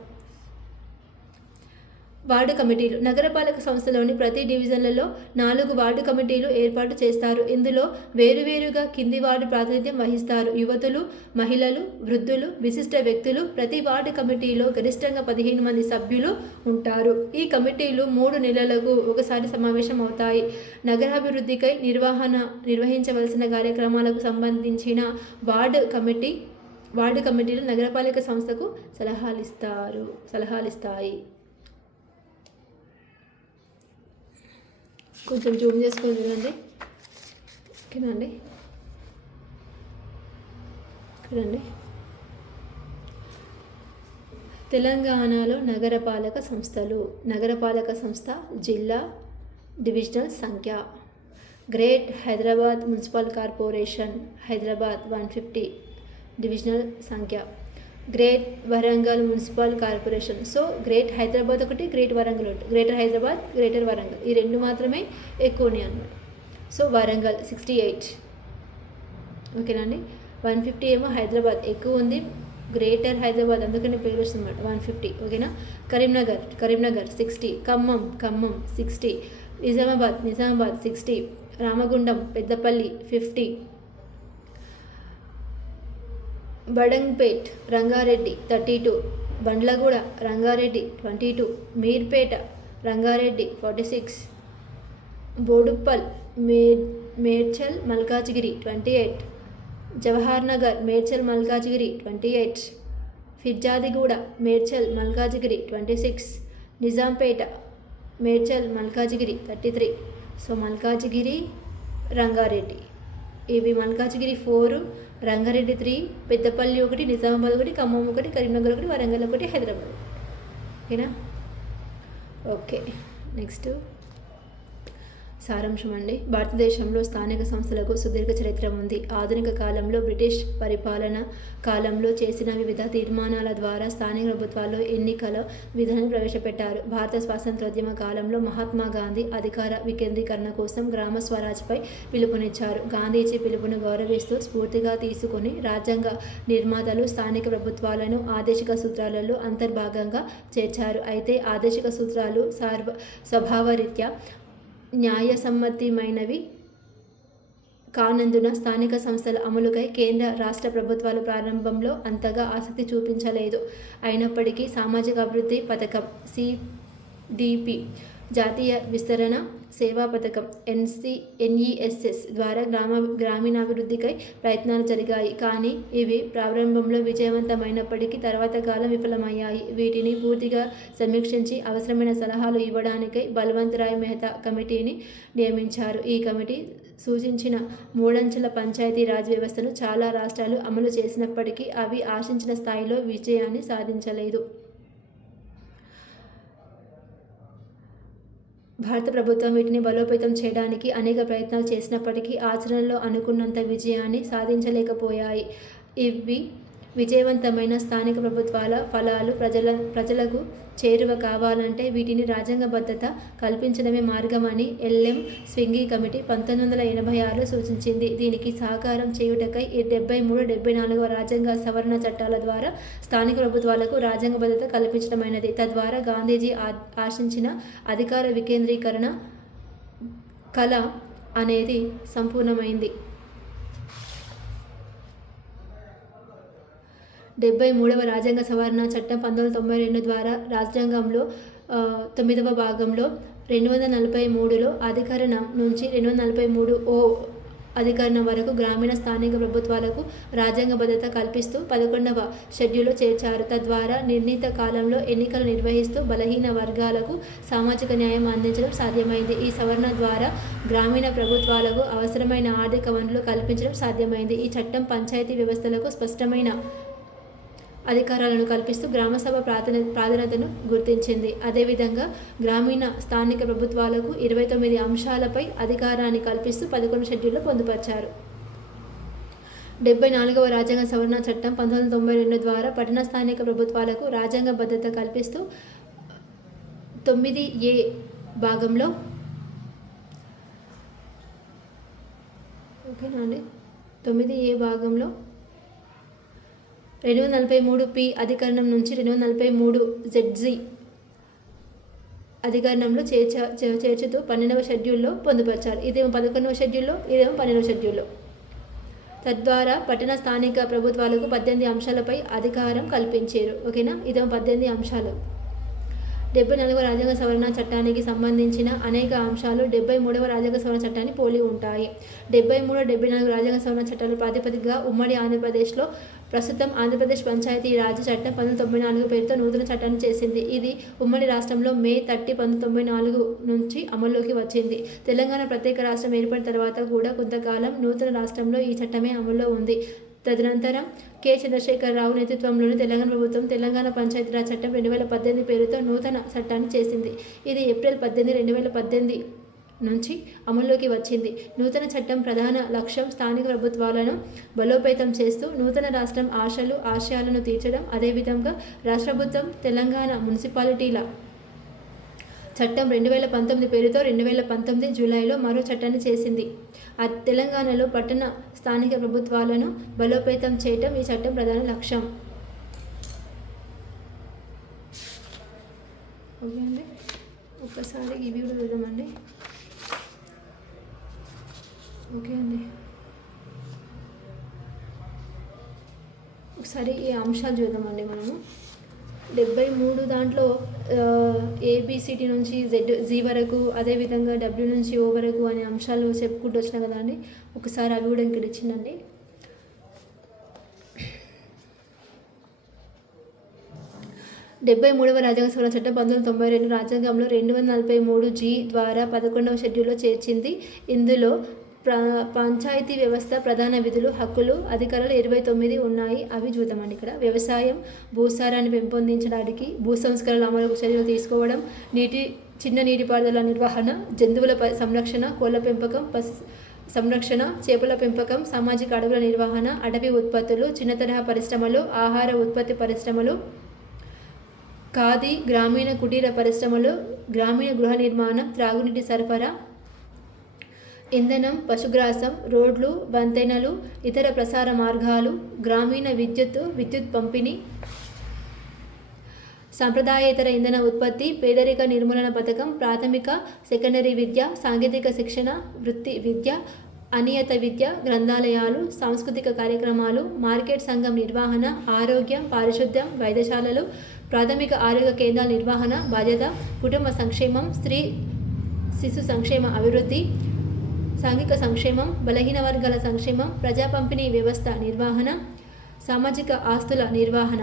వార్డు కమిటీలు నగరపాలక సంస్థలోని ప్రతి డివిజన్లలో 4 వార్డు కమిటీలు ఏర్పాటు చేస్తారు. ఇందులో వేరువేరుగా కింది వార్డు ప్రాతినిధ్యం వహిస్తారు. యువతులు, మహిళలు, వృద్ధులు, విశిష్ట వ్యక్తులు. ప్రతి వార్డు కమిటీలో గరిష్టంగా 15 మంది సభ్యులు ఉంటారు. ఈ కమిటీలు 3 నెలలకు ఒకసారి సమావేశం అవుతాయి. నగరాభివృద్ధికై నిర్వహించవలసిన కార్యక్రమాలకు సంబంధించిన వార్డు కమిటీలు నగరపాలక సంస్థకు సలహాలిస్తాయి. కొంచెం జూమ్ చేసుకొని చూడండి. ఓకేనండి, చూడండి. తెలంగాణలో నగరపాలక సంస్థ జిల్లా, డివిజనల్ సంఖ్య. Great Hyderabad municipal corporation Hyderabad 150 divisional సంఖ్య. Great Warangal municipal corporation. So great Hyderabad ఒకటి, గ్రేట్ వరంగల్ ఒకటి. గ్రేటర్ హైదరాబాద్, గ్రేటర్ వరంగల్, ఈ 2 మాత్రమే ఎక్కువ ఉన్నాయి అన్నమాట. సో వరంగల్ 68. ఓకేనండి. 150 ఏమో హైదరాబాద్ ఎక్కువ ఉంది, గ్రేటర్ హైదరాబాద్ అందుకని పేరు వస్తుంది అన్నమాట 150. ఓకేనా. కరీంనగర్ 60. ఖమ్మం 60. నిజామాబాద్ 60. రామగుండం, పెద్దపల్లి 50. బడంగ్పేట్ రంగారెడ్డి 32. బండ్లగూడ రంగారెడ్డి 22. మీర్పేట రంగారెడ్డి 46. బోడుప్పల్ మేడ్చల్ మల్కాజిగిరి 28. జవహర్ నగర్ మేడ్చల్ మల్కాజిగిరి 28. ఫిర్జాదిగూడ మేడ్చల్ మల్కాజిగిరి 26. నిజాంపేట మేడ్చల్ మల్కాజిగిరి 33. సో మల్కాజిగిరి, రంగారెడ్డి ఇవి. మల్కాజిగిరి 4, రంగారెడ్డి 3, పెద్దపల్లి 1, నిజామాబాద్ 1, ఖమ్మం 1, కరీంనగర్ 1, వరంగల్ 1, హైదరాబాద్. ఓకేనా. ఓకే, నెక్స్ట్ సారాంశం అండి. భారతదేశంలో స్థానిక సంస్థలకు సుదీర్ఘ చరిత్ర ఉంది. ఆధునిక కాలంలో బ్రిటిష్ పరిపాలన కాలంలో చేసిన వివిధ తీర్మానాల ద్వారా స్థానిక ప్రభుత్వాల్లో ఎన్నికల విధానం ప్రవేశపెట్టారు. భారత స్వాతంత్రోద్యమ కాలంలో మహాత్మా గాంధీ అధికార వికేంద్రీకరణ కోసం గ్రామ స్వరాజ్పై పిలుపునిచ్చారు. గాంధీజీ పిలుపును గౌరవిస్తూ స్ఫూర్తిగా తీసుకొని రాజ్యాంగ నిర్మాతలు స్థానిక ప్రభుత్వాలను ఆదేశిక సూత్రాలలో అంతర్భాగంగా చేర్చారు. అయితే ఆదేశిక సూత్రాలు స్వభావరీత్యా న్యాయసమ్మతమైనవి కానందున స్థానిక సంస్థల అమలుకై కేంద్ర, రాష్ట్ర ప్రభుత్వాలు ప్రారంభంలో అంతగా ఆసక్తి చూపించలేదు. అయినప్పటికీ సామాజిక అభివృద్ధి పథకం CDP, జాతీయ విస్తరణ సేవా పథకం NESS ద్వారా గ్రామీణాభివృద్ధికై ప్రయత్నాలు జరిగాయి. కానీ ఇవి ప్రారంభంలో విజయవంతమైనప్పటికీ తర్వాత కాలం విఫలమయ్యాయి. వీటిని పూర్తిగా సమీక్షించి అవసరమైన సలహాలు ఇవ్వడానికై బల్వంత్ రాయ్ మెహతా కమిటీని నియమించారు. ఈ కమిటీ సూచించిన 3 అంచెల పంచాయతీ రాజ్ వ్యవస్థను చాలా రాష్ట్రాలు అమలు చేసినప్పటికీ అవి ఆశించిన స్థాయిలో విజయాన్ని సాధించలేదు. భారత ప్రభుత్వం వీటిని బలోపేతం చేయడానికి అనేక ప్రయత్నాలు చేసినప్పటికీ ఆచరణలో అనుకున్నంత విజయాన్ని సాధించలేకపోయాయి. ఇవి విజయవంతమైన స్థానిక ప్రభుత్వాల ఫలాలు ప్రజలకు చేరువ కావాలంటే వీటిని రాజ్యాంగబద్ధత కల్పించడమే మార్గమని ఎల్ఎం స్వింగి కమిటీ 1986లో సూచించింది. దీనికి సహకారం చేయుటకై 73, 74వ రాజ్యాంగ సవరణ చట్టాల ద్వారా స్థానిక ప్రభుత్వాలకు రాజ్యాంగబద్ధత కల్పించడమైనది. తద్వారా గాంధీజీ ఆశించిన అధికార వికేంద్రీకరణ కళ అనేది సంపూర్ణమైంది. 73వ రాజ్యాంగ సవరణ చట్టం 1992 ద్వారా రాజ్యాంగంలో 9వ భాగంలో 243లో అధికరణం నుంచి 243 అధికరణం వరకు గ్రామీణ స్థానిక ప్రభుత్వాలకు రాజ్యాంగబద్ధత కల్పిస్తూ 11వ షెడ్యూల్లో చేర్చారు. తద్వారా నిర్ణీత కాలంలో ఎన్నికలు నిర్వహిస్తూ బలహీన వర్గాలకు సామాజిక న్యాయం అందించడం సాధ్యమైంది. ఈ సవరణ ద్వారా గ్రామీణ ప్రభుత్వాలకు అవసరమైన ఆర్థిక వనరులు కల్పించడం సాధ్యమైంది. ఈ చట్టం పంచాయతీ వ్యవస్థలకు స్పష్టమైన అధికారాలను కల్పిస్తూ గ్రామసభ ప్రాధాన్యతను గుర్తించింది. అదేవిధంగా గ్రామీణ స్థానిక ప్రభుత్వాలకు 29 అంశాలపై అధికారాన్ని కల్పిస్తూ 11 షెడ్యూల్లో పొందుపరిచారు. 74వ రాజ్యాంగ సవరణ చట్టం 1992 ద్వారా పట్టణ స్థానిక ప్రభుత్వాలకు రాజ్యాంగబద్ధత కల్పిస్తూ 9A భాగంలో 9A భాగంలో 243P అధికరణం నుంచి 243ZG అధికరణంలో చేర్చుతూ 12వ షెడ్యూల్లో పొందుపరిచారు. ఇదేమో 11వ షెడ్యూల్లో, ఇదేమో 12వ షెడ్యూల్లో. తద్వారా పట్టణ స్థానిక ప్రభుత్వాలకు 18 అంశాలపై అధికారం కల్పించారు. ఓకేనా, ఇదేమో 18 అంశాలు. 74వ రాజ్యాంగ సవరణ చట్టానికి సంబంధించిన అనేక అంశాలు 73వ రాజ్యాంగ సవరణ చట్టాన్ని పోలి ఉంటాయి. 73, 74 రాజ్యాంగ సవరణ చట్టాల ప్రాతిపదికగా ఉమ్మడి ఆంధ్రప్రదేశ్లో ప్రస్తుతం ఆంధ్రప్రదేశ్ పంచాయతీ రాజ్ చట్టం 1994 పేరుతో నూతన చట్టాన్ని చేసింది. ఇది ఉమ్మడి రాష్ట్రంలో మే 30, 1994 నుంచి అమల్లోకి వచ్చింది. తెలంగాణ ప్రత్యేక రాష్ట్రం ఏర్పడిన తర్వాత కూడా కొంతకాలం నూతన రాష్ట్రంలో ఈ చట్టమే అమల్లో ఉంది. తదనంతరం కె. చంద్రశేఖరరావు నేతృత్వంలోని తెలంగాణ ప్రభుత్వం తెలంగాణ పంచాయతీరాజ్ చట్టం 2018 పేరుతో నూతన చట్టాన్ని చేసింది. ఇది ఏప్రిల్ 18, 2018 నుంచి అమల్లోకి వచ్చింది. నూతన చట్టం ప్రధాన లక్ష్యం స్థానిక ప్రభుత్వాలను బలోపేతం చేస్తూ నూతన రాష్ట్రం ఆశయాలను తీర్చడం. అదేవిధంగా రాష్ట్ర ప్రభుత్వం తెలంగాణ మున్సిపాలిటీల చట్టం 2019 పేరుతో 2019 జూలైలో మరో చట్టాన్ని చేసింది. తెలంగాణలో పట్టణ స్థానిక ప్రభుత్వాలను బలోపేతం చేయటం ఈ చట్టం ప్రధాన లక్ష్యం. ఓకే అండి, ఒక్కసారి ఈ వీడియో చూద్దామండి. ఓకే అండి, ఒకసారి ఈ అంశాలు చూద్దామండి మనము. 73 దాంట్లో ABCD నుంచి Z వరకు, అదేవిధంగా W నుంచి O వరకు అనే అంశాలు చెప్పుకుంటూ వచ్చినా కదా అండి. ఒకసారి అవి కూడా ఇక్కడ ఇచ్చిందండి. వ రాజ్యాంగ సవరణ చట్టం 1992 రాజ్యాంగంలో 243G ద్వారా 11వ షెడ్యూల్లో చేర్చింది. ఇందులో పంచాయతీ వ్యవస్థ ప్రధాన విధులు, హక్కులు, అధికారాలు 29 ఉన్నాయి. అవి చూద్దామండి. ఇక్కడ వ్యవసాయం, భూసారాన్ని పెంపొందించడానికి భూ సంస్కరణల అమలుకు చర్యలు తీసుకోవడం, చిన్న నీటిపారుదల నిర్వహణ, జంతువుల సంరక్షణ, కోళ్ల పెంపకం, సంరక్షణ, చేపల పెంపకం, సామాజిక అడవుల నిర్వహణ, అటవీ ఉత్పత్తులు, చిన్న తరహా పరిశ్రమలు, ఆహార ఉత్పత్తి పరిశ్రమలు, ఖాదీ, గ్రామీణ కుటీర పరిశ్రమలు, గ్రామీణ గృహ నిర్మాణం, త్రాగునీటి సరఫరా, ఇంధనం, పశుగ్రాసం, రోడ్లు, వంతెనలు, ఇతర ప్రసార మార్గాలు, గ్రామీణ విద్యుత్ పంపిణీ, సాంప్రదాయేతర ఇంధన ఉత్పత్తి, పేదరిక నిర్మూలన పథకం, ప్రాథమిక, సెకండరీ విద్య, సాంకేతిక శిక్షణ, వృత్తి విద్య, అనియత విద్య, గ్రంథాలయాలు, సాంస్కృతిక కార్యక్రమాలు, మార్కెట్ సంఘం నిర్వహణ, ఆరోగ్యం, పారిశుద్ధ్యం, వైద్యశాలలు, ప్రాథమిక ఆరోగ్య కేంద్రాల నిర్వహణ బాధ్యత, కుటుంబ సంక్షేమం, స్త్రీ శిశు సంక్షేమ అభివృద్ధి, సాంఘిక సంక్షేమం, బలహీన వర్గాల సంక్షేమం, ప్రజా పంపిణీ వ్యవస్థ నిర్వహణ, సామాజిక ఆస్తుల నిర్వహణ.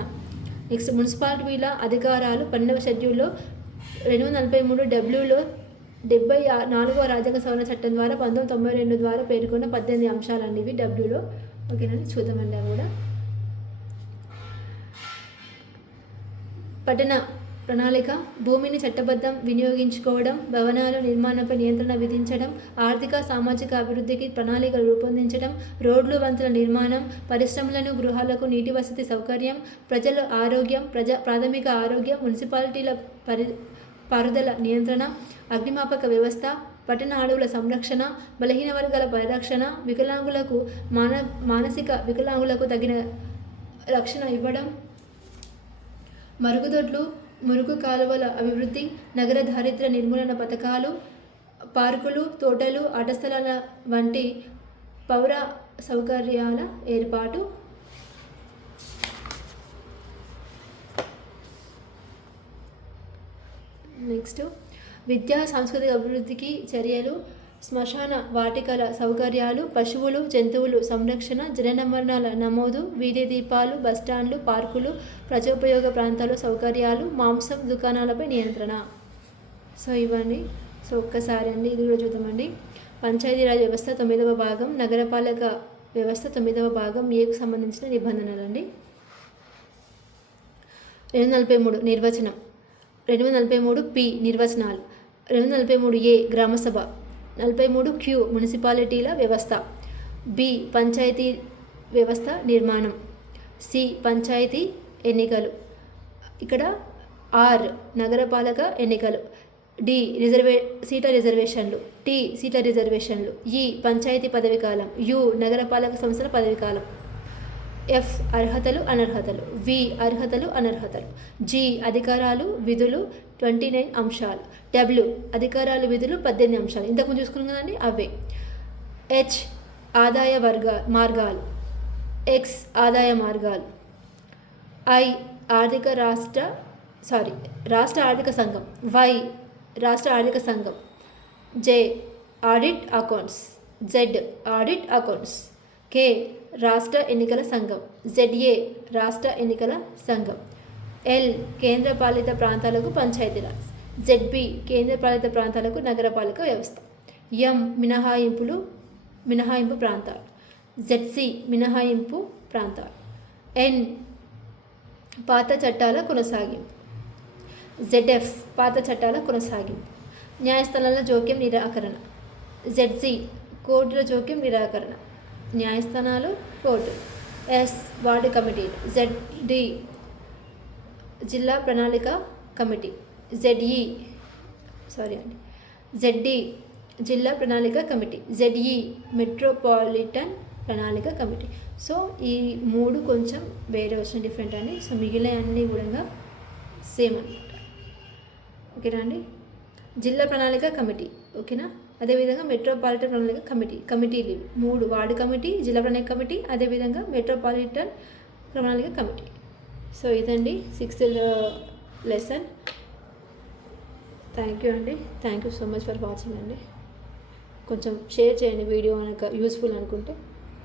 నెక్స్ట్ మున్సిపాలిటీల అధికారాలు 12వ షెడ్యూల్లో 243Wలో 74వ రాజ్యాంగ సవరణ చట్టం ద్వారా 1992 ద్వారా పేర్కొన్న 18 అంశాలండి ఇవి Wలో. ఓకేనండి, చూద్దామండి అవి కూడా. పట్టణ ప్రణాళిక భూమిని చట్టబద్ధం వినియోగించుకోవడం, భవనాల నిర్మాణంపై నియంత్రణ విధించడం, ఆర్థిక సామాజిక అభివృద్ధికి ప్రణాళికలు రూపొందించడం, రోడ్లు వంతుల నిర్మాణం, పరిశ్రమలను గృహాలకు నీటి వసతి సౌకర్యం, ప్రజల ఆరోగ్యం, ప్రాథమిక ఆరోగ్యం, మున్సిపాలిటీల పారుదల నియంత్రణ, అగ్నిమాపక వ్యవస్థ, పట్టణ అడవుల సంరక్షణ, బలహీన వర్గాల పరిరక్షణ, వికలాంగులకు మానసిక వికలాంగులకు తగిన రక్షణ ఇవ్వడం, మరుగుదొడ్లు, మురుగు కాలువల అభివృద్ధి, నగర దారిద్ర్య నిర్మూలన పథకాలు, పార్కులు, తోటలు, ఆట స్థలాల వంటి పౌర సౌకర్యాల ఏర్పాటు. నెక్స్ట్ విద్యా సాంస్కృతిక అభివృద్ధికి చర్యలు, శ్మశాన వాటికల సౌకర్యాలు, పశువులు జంతువులు సంరక్షణ, జనన మరణాల నమోదు, వీధి దీపాలు, బస్టాండ్లు, పార్కులు, ప్రజోపయోగ ప్రాంతాలు సౌకర్యాలు, మాంసం దుకాణాలపై నియంత్రణ. సో ఇవన్నీ. సో ఒక్కసారి అండి ఇది కూడా చూద్దామండి. పంచాయతీరాజ్ వ్యవస్థ 9వ భాగం, నగరపాలక వ్యవస్థ 9వ భాగం ఏకు సంబంధించిన నిబంధనలండి. 243 నిర్వచనం, 243 పి నిర్వచనాలు, 243 ఏ గ్రామసభ, 43 క్యూ మున్సిపాలిటీల వ్యవస్థ, బి పంచాయతీ వ్యవస్థ నిర్మాణం, సి పంచాయతీ ఎన్నికలు, ఇక్కడ ఆర్ నగరపాలక ఎన్నికలు, డి సీట్ల రిజర్వేషన్లు, టి సీట్ల రిజర్వేషన్లు, ఈ పంచాయతీ పదవి కాలం, యు నగరపాలక సంస్థల పదవి కాలం, ఎఫ్ అర్హతలు అనర్హతలు, వి అర్హతలు అనర్హతలు, జి అధికారాలు విధులు 29 అంశాలు, డబ్ల్యూ అధికారాలు విధులు 18 అంశాలు ఇంతకుముందు చూసుకున్నాం కదండి అవే, హెచ్ ఆదాయ మార్గాలు, ఎక్స్ ఆదాయ మార్గాలు, ఐ రాష్ట్ర ఆర్థిక సంఘం, వై రాష్ట్ర ఆర్థిక సంఘం, J audit accounts, Z audit accounts, K రాష్ట్ర ఎన్నికల సంఘం, జెడ్ఏ రాష్ట్ర ఎన్నికల సంఘం, ఎల్ కేంద్రపాలిత ప్రాంతాలకు పంచాయతీరాజ్, జెడ్బి కేంద్రపాలిత ప్రాంతాలకు నగరపాలక వ్యవస్థ, ఎం మినహాయింపు ప్రాంతాలు, జెడ్సి మినహాయింపు ప్రాంతాలు, ఎన్ పాత చట్టాల కొనసాగింపు, జెడ్ఎఫ్ పాత చట్టాల కొనసాగింపు, న్యాయస్థానాల జోక్యం నిరాకరణ, జెడ్సి కోర్టుల జోక్యం నిరాకరణ, న్యాయస్థానాలు కోర్టు, ఎస్ వార్డు కమిటీలు, జెడ్డి జిల్లా ప్రణాళిక కమిటీ, జెడ్డి జిల్లా ప్రణాళిక కమిటీ, జెడ్ఈ మెట్రోపాలిటన్ ప్రణాళిక కమిటీ. సో ఈ 3 కొంచెం వేరే వచ్చిన డిఫరెంట్ అండి. సో మిగిలిన అన్నీ కూడా సేమ్ అనమాట. ఓకేనా అండి. జిల్లా ప్రణాళిక కమిటీ ఓకేనా. అదేవిధంగా మెట్రోపాలిటన్ ప్రణాళిక కమిటీలు 3 వార్డు కమిటీ, జిల్లా ప్రణాళిక కమిటీ, అదేవిధంగా మెట్రోపాలిటన్ ప్రణాళిక కమిటీ. సో ఇదండి 6th లెసన్. థ్యాంక్ యూ అండి. Thank you so much for watching అండి. కొంచెం షేర్ చేయండి వీడియో కనుక యూస్ఫుల్ అనుకుంటే.